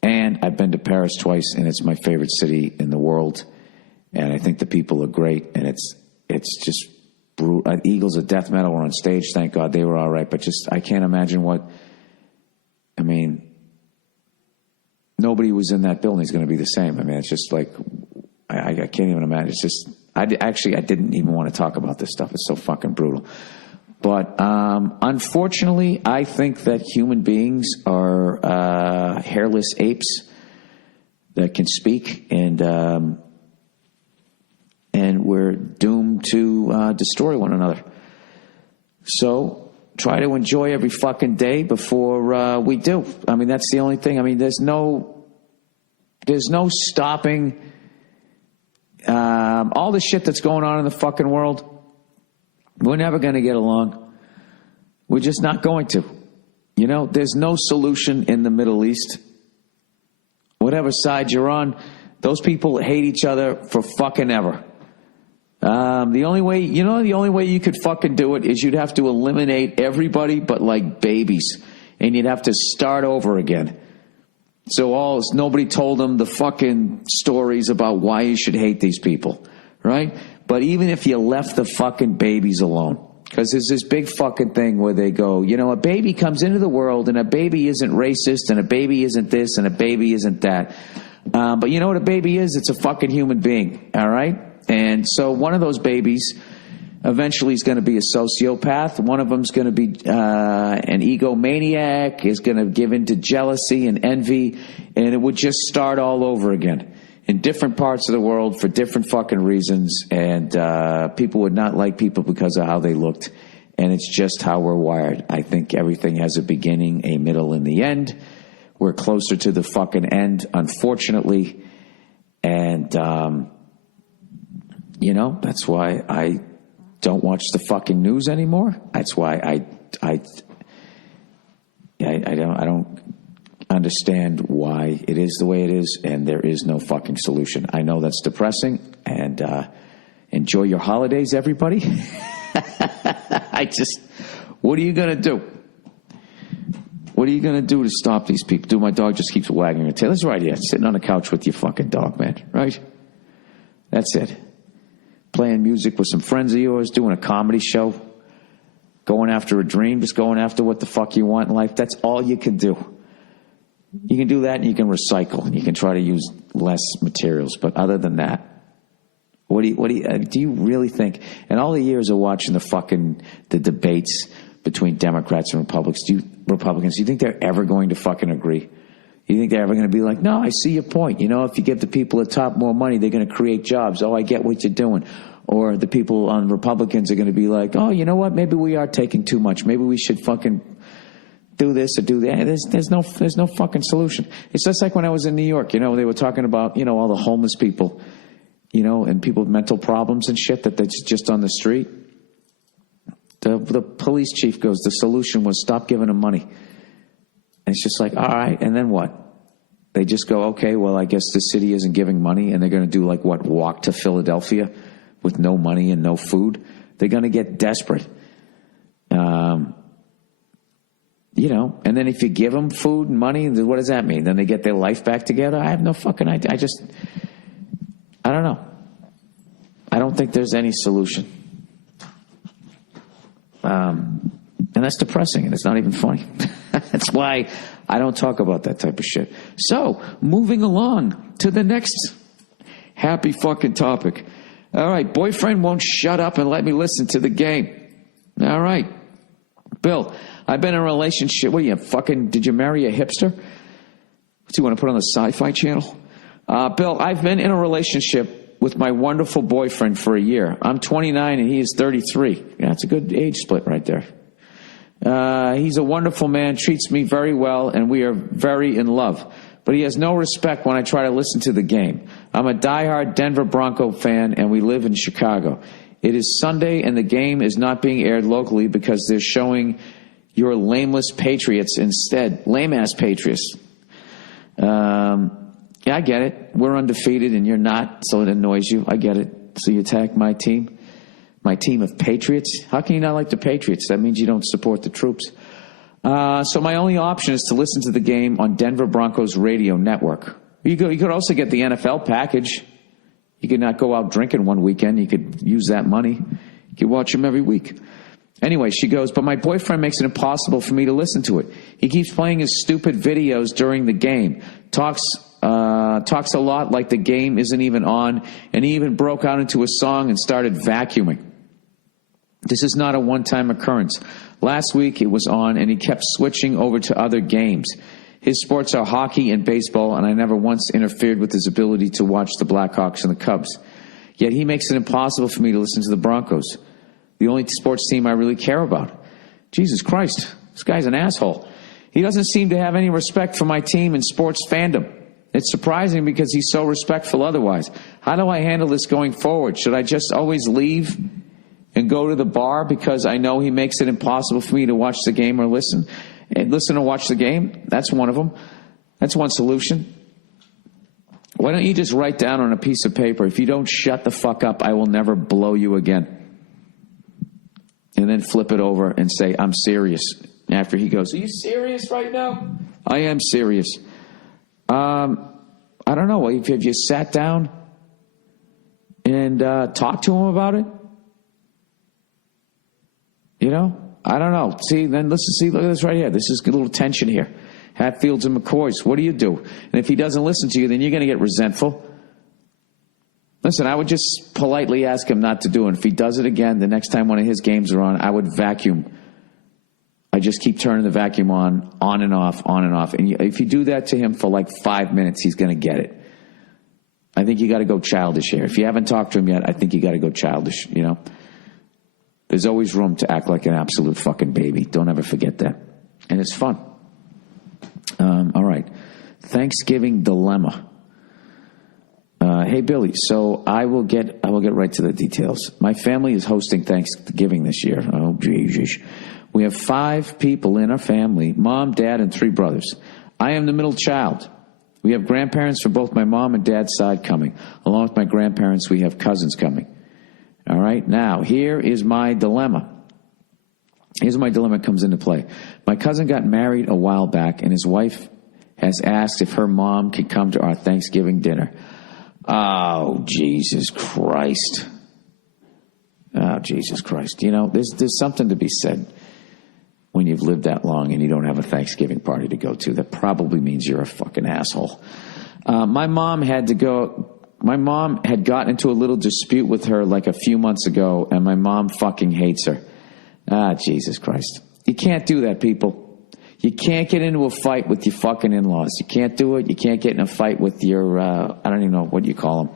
And I've been to Paris twice, and it's my favorite city in the world. And I think the people are great, and it's it's just brutal. Eagles of death metal were on stage. Thank God they were all right. But just, I can't imagine I mean, nobody who was in that building is going to be the same. I mean, it's just like, I can't even imagine. It's just, I didn't even want to talk about this stuff. It's so fucking brutal. But unfortunately, I think that human beings are hairless apes that can speak, and we're doomed to destroy one another. So try to enjoy every fucking day before we do. I mean, that's the only thing. I mean, there's no stopping all the shit that's going on in the fucking world. We're never going to get along. We're just not going to. You know, there's no solution in the Middle East. Whatever side you're on, those people hate each other for fucking ever. The only way you could fucking do it is you'd have to eliminate everybody but like babies, and you'd have to start over again. So nobody told them the fucking stories about why you should hate these people, right? But even if you left the fucking babies alone, because there's this big fucking thing where they go, you know, a baby comes into the world and a baby isn't racist and a baby isn't this and a baby isn't that. But you know what a baby is? It's a fucking human being, all right? And so one of those babies eventually is going to be a sociopath. One of them's going to be an egomaniac, is going to give into jealousy and envy, and it would just start all over again in different parts of the world for different fucking reasons, and people would not like people because of how they looked, and it's just how we're wired. I think everything has a beginning, a middle, and the end. We're closer to the fucking end, unfortunately, and, you know, that's why I don't watch the fucking news anymore. That's why I don't understand why it is the way it is, and there is no fucking solution. I know that's depressing, and enjoy your holidays, everybody. What are you going to do? What are you going to do to stop these people? Dude, my dog just keeps wagging her tail. It's right here, sitting on the couch with your fucking dog, man, right? That's it. Playing music with some friends of yours, doing a comedy show, going after a dream, just going after what the fuck you want in life. That's all you can do. You can do that, and you can recycle. You can try to use less materials. But other than that, do you really think, in all the years of watching the debates between Democrats and Republicans, do you think they're ever going to fucking agree? You think they're ever going to be like, no, I see your point. You know, if you give the people at top more money, they're going to create jobs. Oh, I get what you're doing. Or the people on Republicans are going to be like, oh, you know what? Maybe we are taking too much. Maybe we should fucking do this or do that. There's no fucking solution. It's just like when I was in New York, you know, they were talking about, you know, all the homeless people, you know, and people with mental problems and shit that's just on the street. The police chief goes, the solution was stop giving them money. And it's just like, all right, and then what? They just go, okay, well, I guess the city isn't giving money, and they're going to do like what, walk to Philadelphia with no money and no food? They're going to get desperate. You know, and then if you give them food and money, what does that mean? Then they get their life back together? I have no fucking idea. I don't know. I don't think there's any solution. And that's depressing, and it's not even funny. That's why I don't talk about that type of shit. So, moving along to the next happy fucking topic. All right, boyfriend won't shut up and let me listen to the game. All right. Bill, I've been in a relationship. What are you, fucking, did you marry a hipster? What do you want to put on the Sci-Fi Channel? Bill, I've been in a relationship with my wonderful boyfriend for a year. I'm 29 and he is 33. Yeah, that's a good age split right there. He's a wonderful man, treats me very well, and we are very in love. But he has no respect when I try to listen to the game. I'm a diehard Denver Bronco fan, and we live in Chicago. It is Sunday, and the game is not being aired locally because they're showing your lameless Patriots instead. Lame-ass Patriots. Yeah, I get it. We're undefeated, and you're not, so it annoys you. I get it. So you attack my team of Patriots. How can you not like the Patriots? That means you don't support the troops. So my only option is to listen to the game on Denver Broncos radio network. You could also get the NFL package. You could not go out drinking one weekend. You could use that money. You could watch him every week. Anyway, she goes, but my boyfriend makes it impossible for me to listen to it. He keeps playing his stupid videos during the game. Talks a lot like the game isn't even on, and he even broke out into a song and started vacuuming. This is not a one-time occurrence. Last week it was on, and he kept switching over to other games. His sports are hockey and baseball, and I never once interfered with his ability to watch the Blackhawks and the Cubs. Yet he makes it impossible for me to listen to the Broncos, the only sports team I really care about. Jesus Christ, this guy's an asshole. He doesn't seem to have any respect for my team and sports fandom. It's surprising because he's so respectful otherwise. How do I handle this going forward? Should I just always leave and go to the bar because I know he makes it impossible for me to watch the game or listen or watch the game? That's one of them. That's one solution. Why don't you just write down on a piece of paper, if you don't shut the fuck up, I will never blow you again. And then flip it over and say, I'm serious. After he goes, are you serious right now? I am serious. I don't know. Have you sat down and talked to him about it? You know? I don't know. See, then look at this right here. This is a little tension here. Hatfields and McCoys. What do you do? And if he doesn't listen to you, then you're going to get resentful. Listen, I would just politely ask him not to do it. If he does it again, the next time one of his games are on, I would vacuum. I just keep turning the vacuum on and off, on and off. And if you do that to him for like 5 minutes, he's going to get it. I think you got to go childish here. If you haven't talked to him yet, I think you got to go childish, you know. There's always room to act like an absolute fucking baby. Don't ever forget that. And it's fun. All right. Thanksgiving dilemma. Hey, Billy, so I will get right to the details. My family is hosting Thanksgiving this year. Oh, Jesus. We have 5 people in our family, mom, dad, and 3 brothers. I am the middle child. We have grandparents from both my mom and dad's side coming. Along with my grandparents, we have cousins coming. All right, now, here is my dilemma. Here's my dilemma comes into play. My cousin got married a while back, and his wife has asked if her mom could come to our Thanksgiving dinner. Oh, Jesus Christ. Oh, Jesus Christ. You know, there's something to be said when you've lived that long and you don't have a Thanksgiving party to go to. That probably means you're a fucking asshole. My mom had gotten into a little dispute with her like a few months ago, and my mom fucking hates her. Ah, Jesus Christ. You can't do that, people. You can't get into a fight with your fucking in-laws. You can't do it. You can't get in a fight with your, I don't even know what you call them.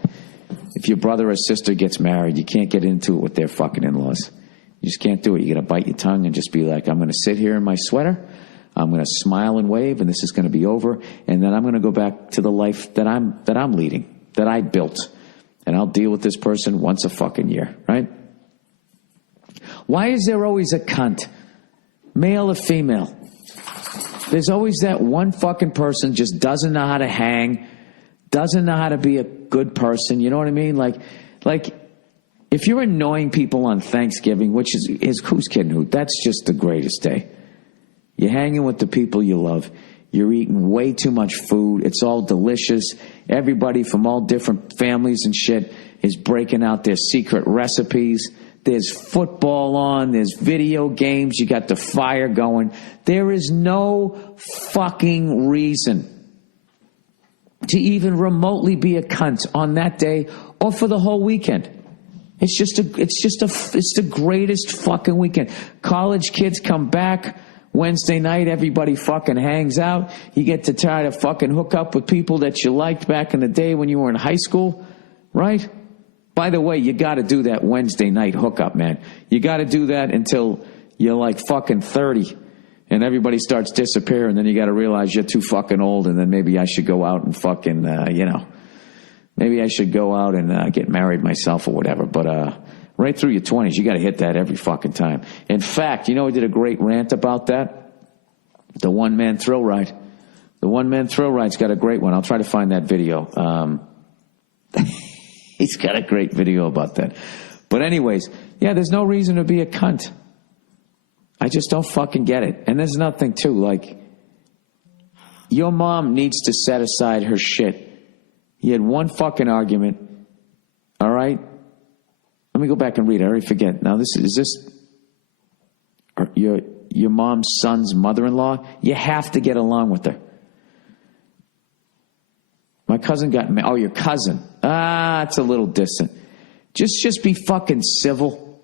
If your brother or sister gets married, you can't get into it with their fucking in-laws. You just can't do it. You got to bite your tongue and just be like, I'm going to sit here in my sweater. I'm going to smile and wave, and this is going to be over. And then I'm going to go back to the life that I'm leading, that I built. And I'll deal with this person once a fucking year, right? Why is there always a cunt, male or female? There's always that one fucking person just doesn't know how to hang, doesn't know how to be a good person. You know what I mean? Like if you're annoying people on Thanksgiving, which is who's kidding who? That's just the greatest day. You're hanging with the people you love. You're eating way too much food. It's all delicious. Everybody from all different families and shit is breaking out their secret recipes. There's football on. There's video games. You got the fire going. There is no fucking reason to even remotely be a cunt on that day or for the whole weekend. It's the greatest fucking weekend. College kids come back Wednesday night. Everybody fucking hangs out. You get to try to fucking hook up with people that you liked back in the day when you were in high school, right? By the way, you got to do that Wednesday night hookup, man. You got to do that until you're like fucking 30 and everybody starts disappearing. Then you got to realize you're too fucking old, and then maybe I should go out and fucking, maybe I should go out and get married myself or whatever. But right through your 20s, you got to hit that every fucking time. In fact, you know who did a great rant about that? The one-man thrill ride. The one-man thrill ride's got a great one. I'll try to find that video. He's got a great video about that. But anyways, yeah, there's no reason to be a cunt. I just don't fucking get it. And there's nothing, too. Like, your mom needs to set aside her shit. You had one fucking argument. All right? Let me go back and read it. I already forget. Now, is this your mom's son's mother-in-law? You have to get along with her. My cousin got married. Oh, your cousin. It's a little distant. Just be fucking civil.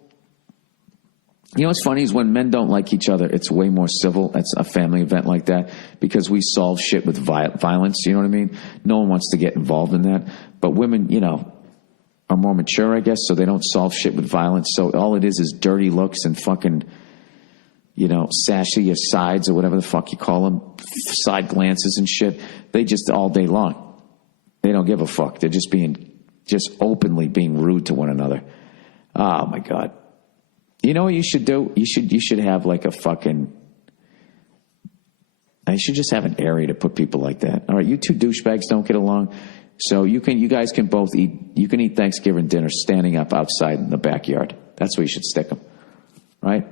You know what's funny is when men don't like each other, it's way more civil. It's a family event like that because we solve shit with violence. You know what I mean? No one wants to get involved in that. But women, are more mature, I guess, so they don't solve shit with violence. So all it is dirty looks and fucking, sassy your sides or whatever the fuck you call them, side glances and shit. They just all day long. They don't give a fuck. They're just openly being rude to one another. Oh my God. You know what you should do? You should have like a fucking, I should just have an area to put people like that. All right, you two douchebags don't get along. So you guys can both eat, you can eat Thanksgiving dinner standing up outside in the backyard. That's where you should stick them. Right?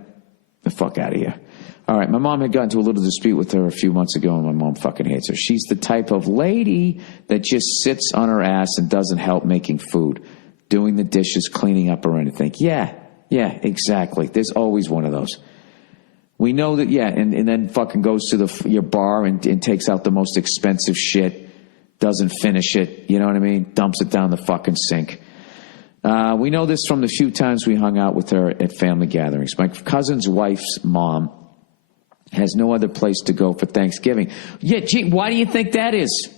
The fuck out of here. All right, my mom had gotten into a little dispute with her a few months ago, and my mom fucking hates her. She's the type of lady that just sits on her ass and doesn't help making food, doing the dishes, cleaning up or anything. Yeah, exactly. There's always one of those. We know that, and then fucking goes to your bar and takes out the most expensive shit, doesn't finish it, you know what I mean? Dumps it down the fucking sink. We know this from the few times we hung out with her at family gatherings. My cousin's wife's mom has no other place to go for Thanksgiving. Yeah, gee, why do you think that is?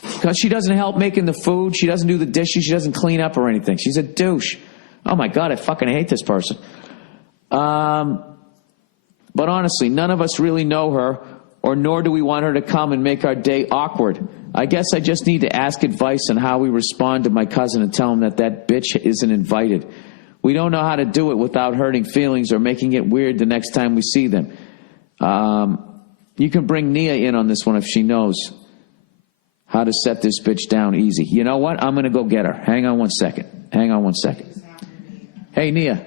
Because she doesn't help making the food. She doesn't do the dishes. She doesn't clean up or anything. She's a douche. Oh, my God, I fucking hate this person. But honestly, none of us really know her, or nor do we want her to come and make our day awkward. I guess I just need to ask advice on how we respond to my cousin and tell him that bitch isn't invited. We don't know how to do it without hurting feelings or making it weird the next time we see them. You can bring Nia in on this one if she knows how to set this bitch down easy. You know what? I'm going to go get her. Hang on one second. Hey, Nia,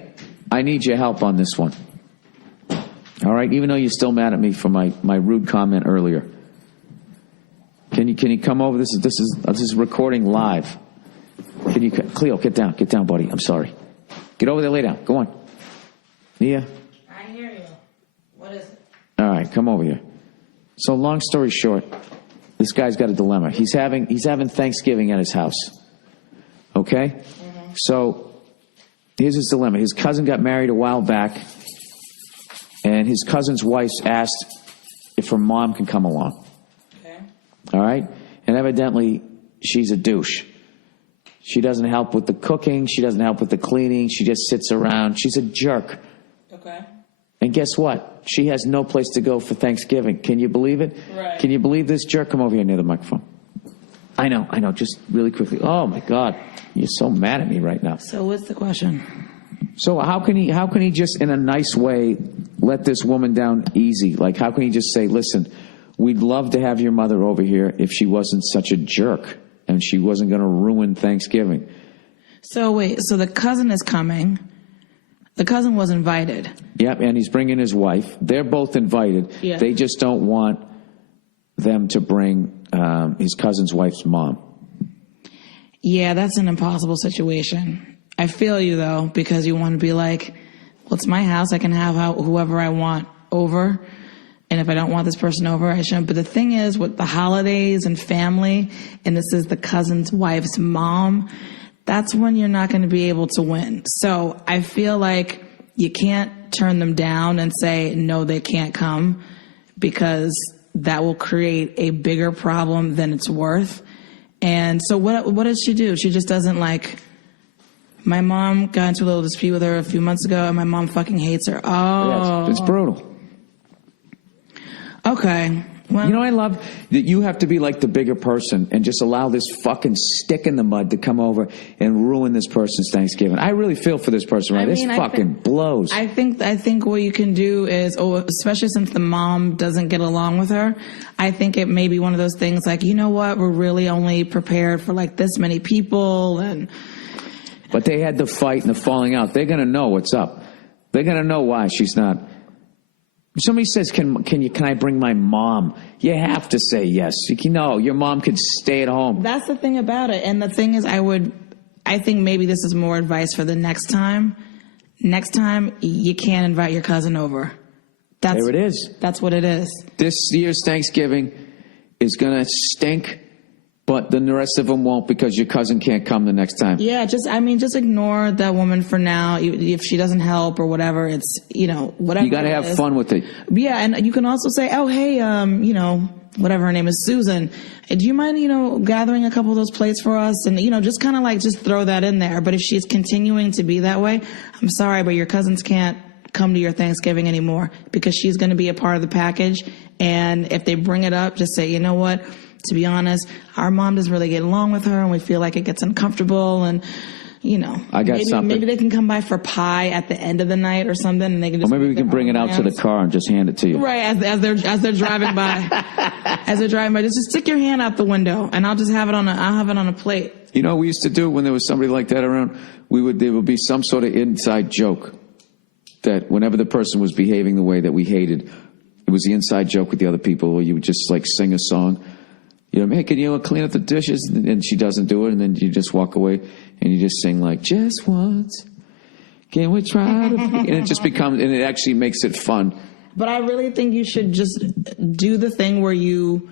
I need your help on this one. All right? Even though you're still mad at me for my rude comment earlier. Can you come over? This is recording live. Cleo, get down, buddy. I'm sorry. Get over there, lay down. Go on. Nia? I hear you. What is it? All right, come over here. So long story short, this guy's got a dilemma. He's having Thanksgiving at his house. Okay? Mm-hmm. So here's his dilemma. His cousin got married a while back, and his cousin's wife asked if her mom can come along. Okay. All right? And evidently, she's a douche. She doesn't help with the cooking. She doesn't help with the cleaning. She just sits around. She's a jerk. Okay. And guess what? She has no place to go for Thanksgiving. Can you believe it? Right. Can you believe this jerk? Come over here near the microphone. I know. Just really quickly. Oh, my God. You're so mad at me right now. So what's the question? So how can he just in a nice way let this woman down easy? Like, how can he just say, listen, we'd love to have your mother over here if she wasn't such a jerk. And she wasn't going to ruin Thanksgiving. So wait, so the cousin is coming. The cousin was invited. Yep, and he's bringing his wife. They're both invited. Yeah. They just don't want them to bring his cousin's wife's mom. Yeah, that's an impossible situation. I feel you, though, because you want to be like, well, it's my house. I can have whoever I want over. And if I don't want this person over, I shouldn't. But the thing is, with the holidays and family, and this is the cousin's wife's mom, that's when you're not going to be able to win. So I feel like you can't turn them down and say, no, they can't come, because that will create a bigger problem than it's worth. And so what does she do? She just doesn't like... My mom got into a little dispute with her a few months ago, and my mom fucking hates her. Oh. Yeah, it's brutal. Okay. Well, you know, I love that you have to be like the bigger person and just allow this fucking stick in the mud to come over and ruin this person's Thanksgiving. I really feel for this person, right? This fucking blows. I think what you can do is, especially since the mom doesn't get along with her, I think it may be one of those things like, you know what, we're really only prepared for like this many people. But they had the fight and the falling out. They're going to know what's up. They're going to know why she's not If somebody says, can I bring my mom? You have to say yes. No, your mom could stay at home. That's the thing about it. And the thing is, I think maybe this is more advice for the next time. Next time, you can't invite your cousin over. There it is. That's what it is. This year's Thanksgiving is going to stink, but then the rest of them won't because your cousin can't come the next time. Yeah, just ignore that woman for now. If she doesn't help or whatever, it's, whatever. You got to have fun with it. Yeah, and you can also say, oh, hey, whatever her name is, Susan, do you mind, gathering a couple of those plates for us? And, just kind of just throw that in there. But if she's continuing to be that way, I'm sorry, but your cousins can't come to your Thanksgiving anymore because she's going to be a part of the package. And if they bring it up, just say, you know what? To be honest, our mom doesn't really get along with her, and we feel like it gets uncomfortable. And I got something. Maybe they can come by for pie at the end of the night or something, and they can just. Or maybe we can bring it out to the car and just hand it to you. Right, as they're driving by, just stick your hand out the window, and I'll just have it on a plate. You know what we used to do when there was somebody like that around? There would be some sort of inside joke that whenever the person was behaving the way that we hated, it was the inside joke with the other people, or you would just sing a song. Hey, can you clean up the dishes? And she doesn't do it, and then you just walk away, and you just sing just once. Can we try to? And it just becomes, and it actually makes it fun. But I really think you should just do the thing where you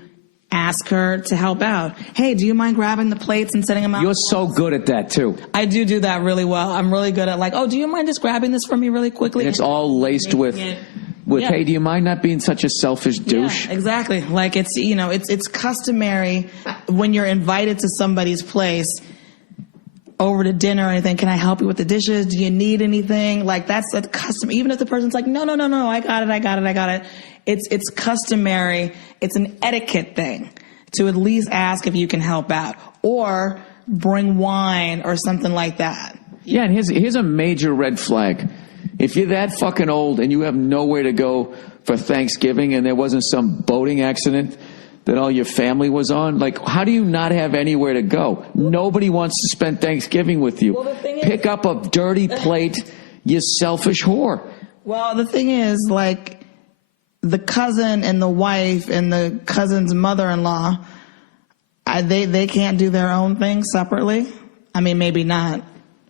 ask her to help out. Hey, do you mind grabbing the plates and setting them out? You're so good at that, too. I do that really well. I'm really good at do you mind just grabbing this for me really quickly? And it's all laced with, hey, do you mind not being such a selfish douche? Yeah, exactly. It's customary when you're invited to somebody's place over to dinner or anything. Can I help you with the dishes? Do you need anything? That's a custom. Even if the person's like, no, I got it. It's customary. It's an etiquette thing to at least ask if you can help out or bring wine or something like that. Yeah, and here's a major red flag. If you're that fucking old and you have nowhere to go for Thanksgiving and there wasn't some boating accident that all your family was on, how do you not have anywhere to go? Nobody wants to spend Thanksgiving with you. Well, Pick up a dirty plate, you selfish whore. Well, the thing is, the cousin and the wife and the cousin's mother-in-law, they can't do their own thing separately. I mean, maybe not.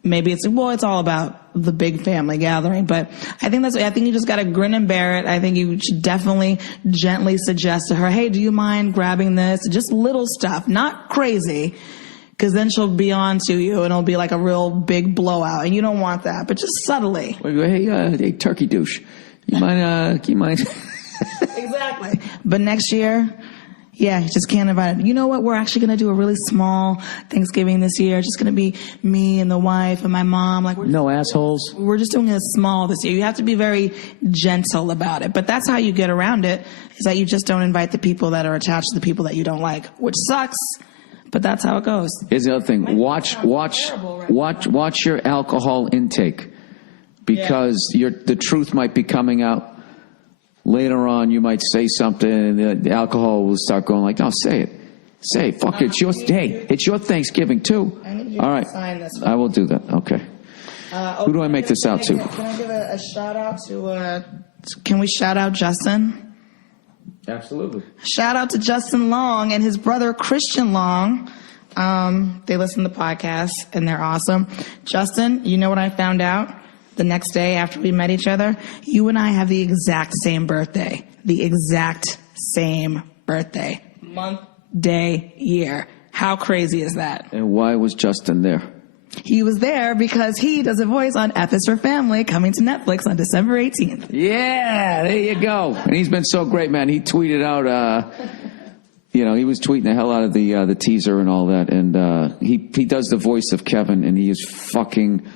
Maybe it's all about the big family gathering, but I think you just got to grin and bear it. I think you should definitely gently suggest to her, hey, do you mind grabbing this? Just little stuff, not crazy, because then she'll be on to you and it'll be like a real big blowout, and you don't want that, but just subtly. Hey, turkey douche, you mind? Exactly. But next year, yeah, you just can't invite it. You know what? We're actually going to do a really small Thanksgiving this year. It's just going to be me and the wife and my mom. No assholes. We're just doing it small this year. You have to be very gentle about it. But that's how you get around it, is that you just don't invite the people that are attached to the people that you don't like, which sucks. But that's how it goes. Here's the other thing. Watch your alcohol intake, because the truth might be coming out. Later on, you might say something, and the alcohol will start going no, say it. Say, fuck it. It's your Thanksgiving, too. All right. Sign this I will do that. Okay. Who do I make this out to? Can I give a shout-out to... can we shout-out Justin? Absolutely. Shout-out to Justin Long and his brother, Christian Long. They listen to the podcast, and they're awesome. Justin, you know what I found out? The next day after we met each other, you and I have the exact same birthday. The exact same birthday. Month, day, year. How crazy is that? And why was Justin there? He was there because he does a voice on F is for Family, coming to Netflix on December 18th. Yeah, there you go. And he's been so great, man. He tweeted out, he was tweeting the hell out of the teaser and all that. And he does the voice of Kevin, and he is fucking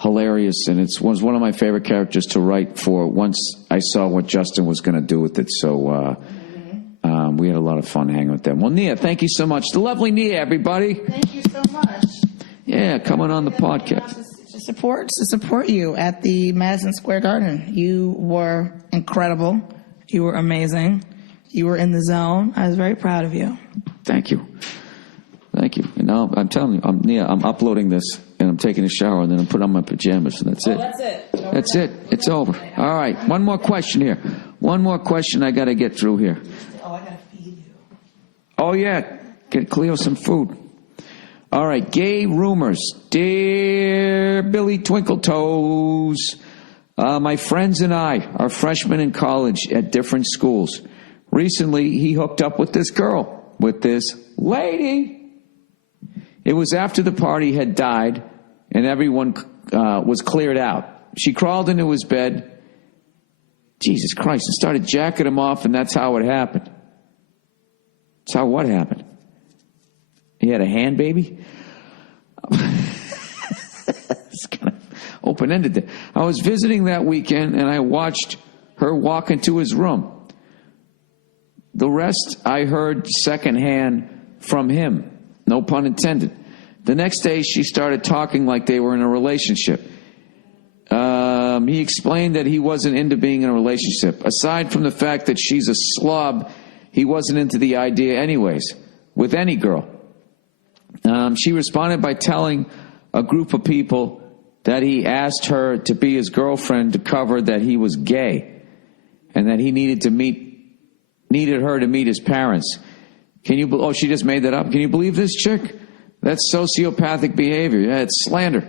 hilarious, and was one of my favorite characters to write for once I saw what Justin was going to do with it. So we had a lot of fun hanging with them. Well, Nia, thank you so much. The lovely Nia, everybody. Thank you so much. Yeah, coming on the podcast. To support you at the Madison Square Garden. You were incredible. You were amazing. You were in the zone. I was very proud of you. Thank you. And now I'm telling you, I'm uploading this, and I'm taking a shower, and then I'm putting on my pajamas, and that's it. That's it. That's it. It's over. All right. One more question here. One more question I got to get through here. Oh, I got to feed you. Oh, yeah. Get Cleo some food. All right. Gay rumors. Dear Billy Twinkletoes, my friends and I are freshmen in college at different schools. Recently, he hooked up with this girl, with this lady. It was after the party had died and everyone was cleared out. She crawled into his bed, Jesus Christ, and started jacking him off, and that's how it happened. That's how what happened? He had a hand baby? It's kind of open-ended there. I was visiting that weekend, and I watched her walk into his room. The rest I heard secondhand from him. No pun intended. The next day, she started talking like they were in a relationship. He explained that he wasn't into being in a relationship. Aside from the fact that she's a slob, he wasn't into the idea anyways, with any girl. She responded by telling a group of people that he asked her to be his girlfriend to cover that he was gay and that he needed her to meet his parents. She just made that up. Can you believe this chick? That's sociopathic behavior. Yeah, it's slander.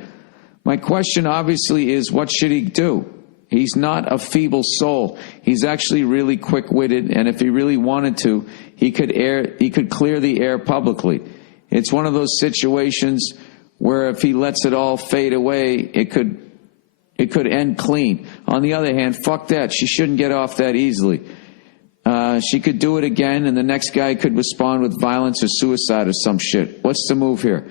My question obviously is, what should he do? He's not a feeble soul. He's actually really quick-witted, and if he really wanted to, he could clear the air publicly. It's one of those situations where if he lets it all fade away, it could end clean. On the other hand, fuck that. She shouldn't get off that easily. She could do it again, and the next guy could respond with violence or suicide or some shit. What's the move here?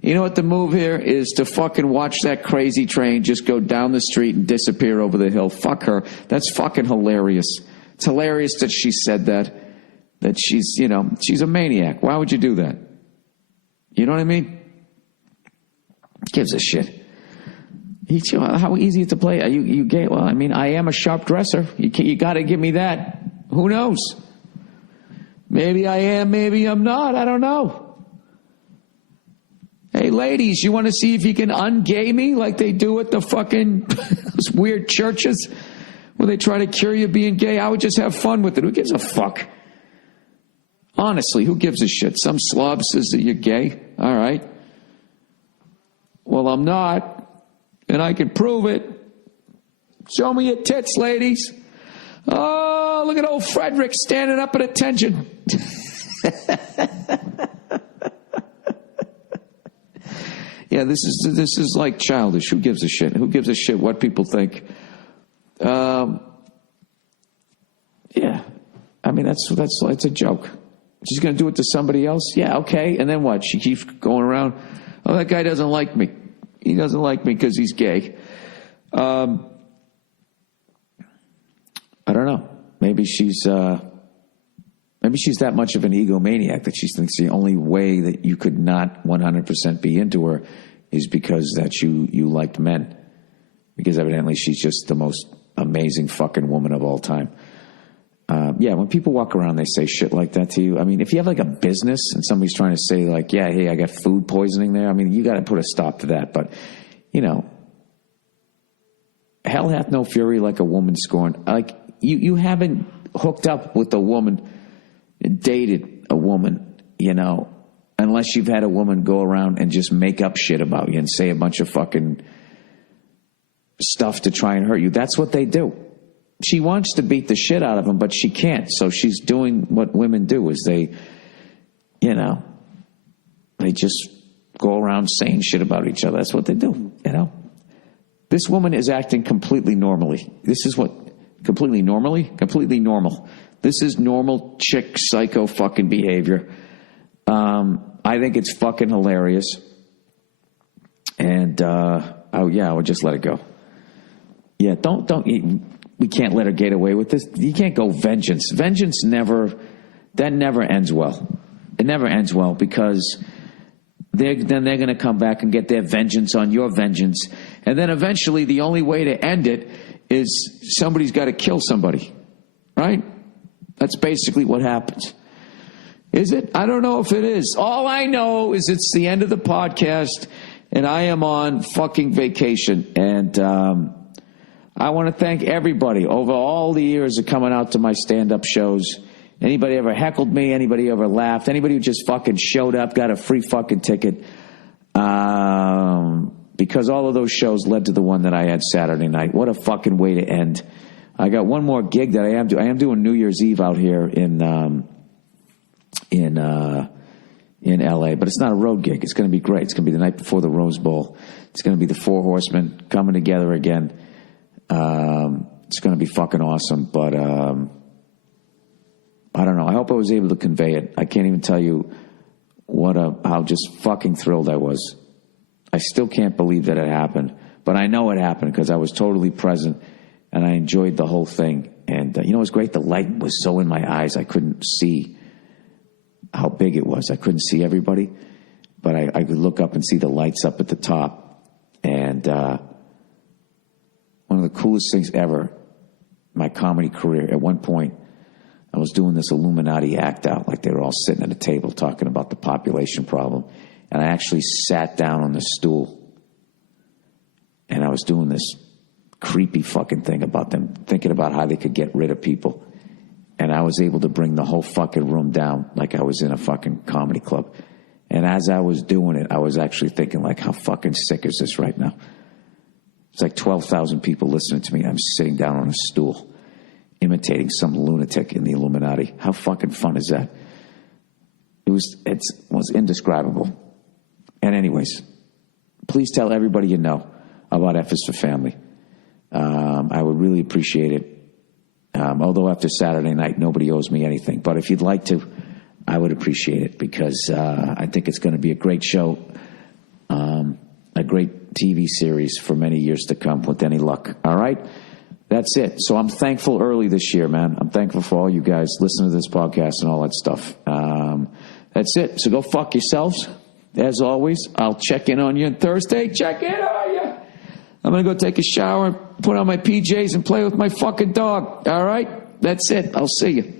You know what the move here is? To fucking watch that crazy train just go down the street and disappear over the hill. Fuck her. That's fucking hilarious. It's hilarious that she said that she's a maniac. Why would you do that? You know what I mean? Gives a shit. How easy is it to play? Are you gay? Well, I mean, I am a sharp dresser. You got to give me that. Who knows? Maybe I am, maybe I'm not. I don't know. Hey, ladies, you want to see if you can ungay me like they do at the fucking those weird churches where they try to cure you being gay? I would just have fun with it. Who gives a fuck? Honestly, who gives a shit? Some slob says that you're gay. All right. Well, I'm not, and I can prove it. Show me your tits, ladies. Oh, look at old Frederick standing up at attention. Yeah, this is like childish. Who gives a shit? Who gives a shit what people think? Yeah, I mean that's it's a joke. She's going to do it to somebody else. Yeah, okay. And then what? She keeps going around. Oh, that guy doesn't like me. He doesn't like me because he's gay. I don't know. Maybe she's that much of an egomaniac that she thinks the only way that you could not 100% be into her is because that you liked men. Because evidently she's just the most amazing fucking woman of all time. Yeah, when people walk around, they say shit like that to you. I mean, if you have like a business and somebody's trying to say like, yeah, hey, I got food poisoning there. I mean, you got to put a stop to that. But, hell hath no fury like a woman scorned. Like, you haven't hooked up with a woman, dated a woman, unless you've had a woman go around and just make up shit about you and say a bunch of fucking stuff to try and hurt you. That's what they do. She wants to beat the shit out of him, but she can't. So she's doing what women do is they just go around saying shit about each other. That's what they do, This woman is acting completely normally. This is what, completely normally? Completely normal. This is normal chick psycho fucking behavior. I think it's fucking hilarious. And, I would just let it go. Yeah, we can't let her get away with this. You can't go vengeance. Vengeance never ends well. It never ends well because they're going to come back and get their vengeance on your vengeance. And then eventually the only way to end it is somebody's got to kill somebody, right? That's basically what happens. Is it? I don't know if it is. All I know is it's the end of the podcast and I am on fucking vacation. And I want to thank everybody over all the years of coming out to my stand-up shows. Anybody ever heckled me, anybody ever laughed, anybody who just fucking showed up, got a free fucking ticket. Because all of those shows led to the one that I had Saturday night. What a fucking way to end. I got one more gig that I am doing. I am doing New Year's Eve out here in L.A., but it's not a road gig. It's going to be great. It's going to be the night before the Rose Bowl. It's going to be the Four Horsemen coming together again. It's going to be fucking awesome, but I don't know. I hope I was able to convey it. I can't even tell you how just fucking thrilled I was. I still can't believe that it happened, but I know it happened because I was totally present and I enjoyed the whole thing. And you know, it was great. The light was so in my eyes, I couldn't see how big it was. I couldn't see everybody, but I could look up and see the lights up at the top. And one of the coolest things ever in my comedy career, at one point, I was doing this Illuminati act out, like they were all sitting at a table talking about the population problem. And I actually sat down on the stool and I was doing this creepy fucking thing about them, thinking about how they could get rid of people. And I was able to bring the whole fucking room down like I was in a fucking comedy club. And as I was doing it, I was actually thinking, like, how fucking sick is this right now? It's like 12,000 people listening to me. I'm sitting down on a stool, imitating some lunatic in the Illuminati. How fucking fun is that? It was indescribable. And anyways, please tell everybody you know about F is for Family. I would really appreciate it. Although after Saturday night, nobody owes me anything. But if you'd like to, I would appreciate it because I think it's going to be a great show, a great TV series for many years to come with any luck. All right? That's it. So I'm thankful early this year, man. I'm thankful for all you guys listening to this podcast and all that stuff. That's it. So go fuck yourselves. As always, I'll check in on you on Thursday. Check in on you. I'm going to go take a shower, put on my PJs, and play with my fucking dog. All right? That's it. I'll see you.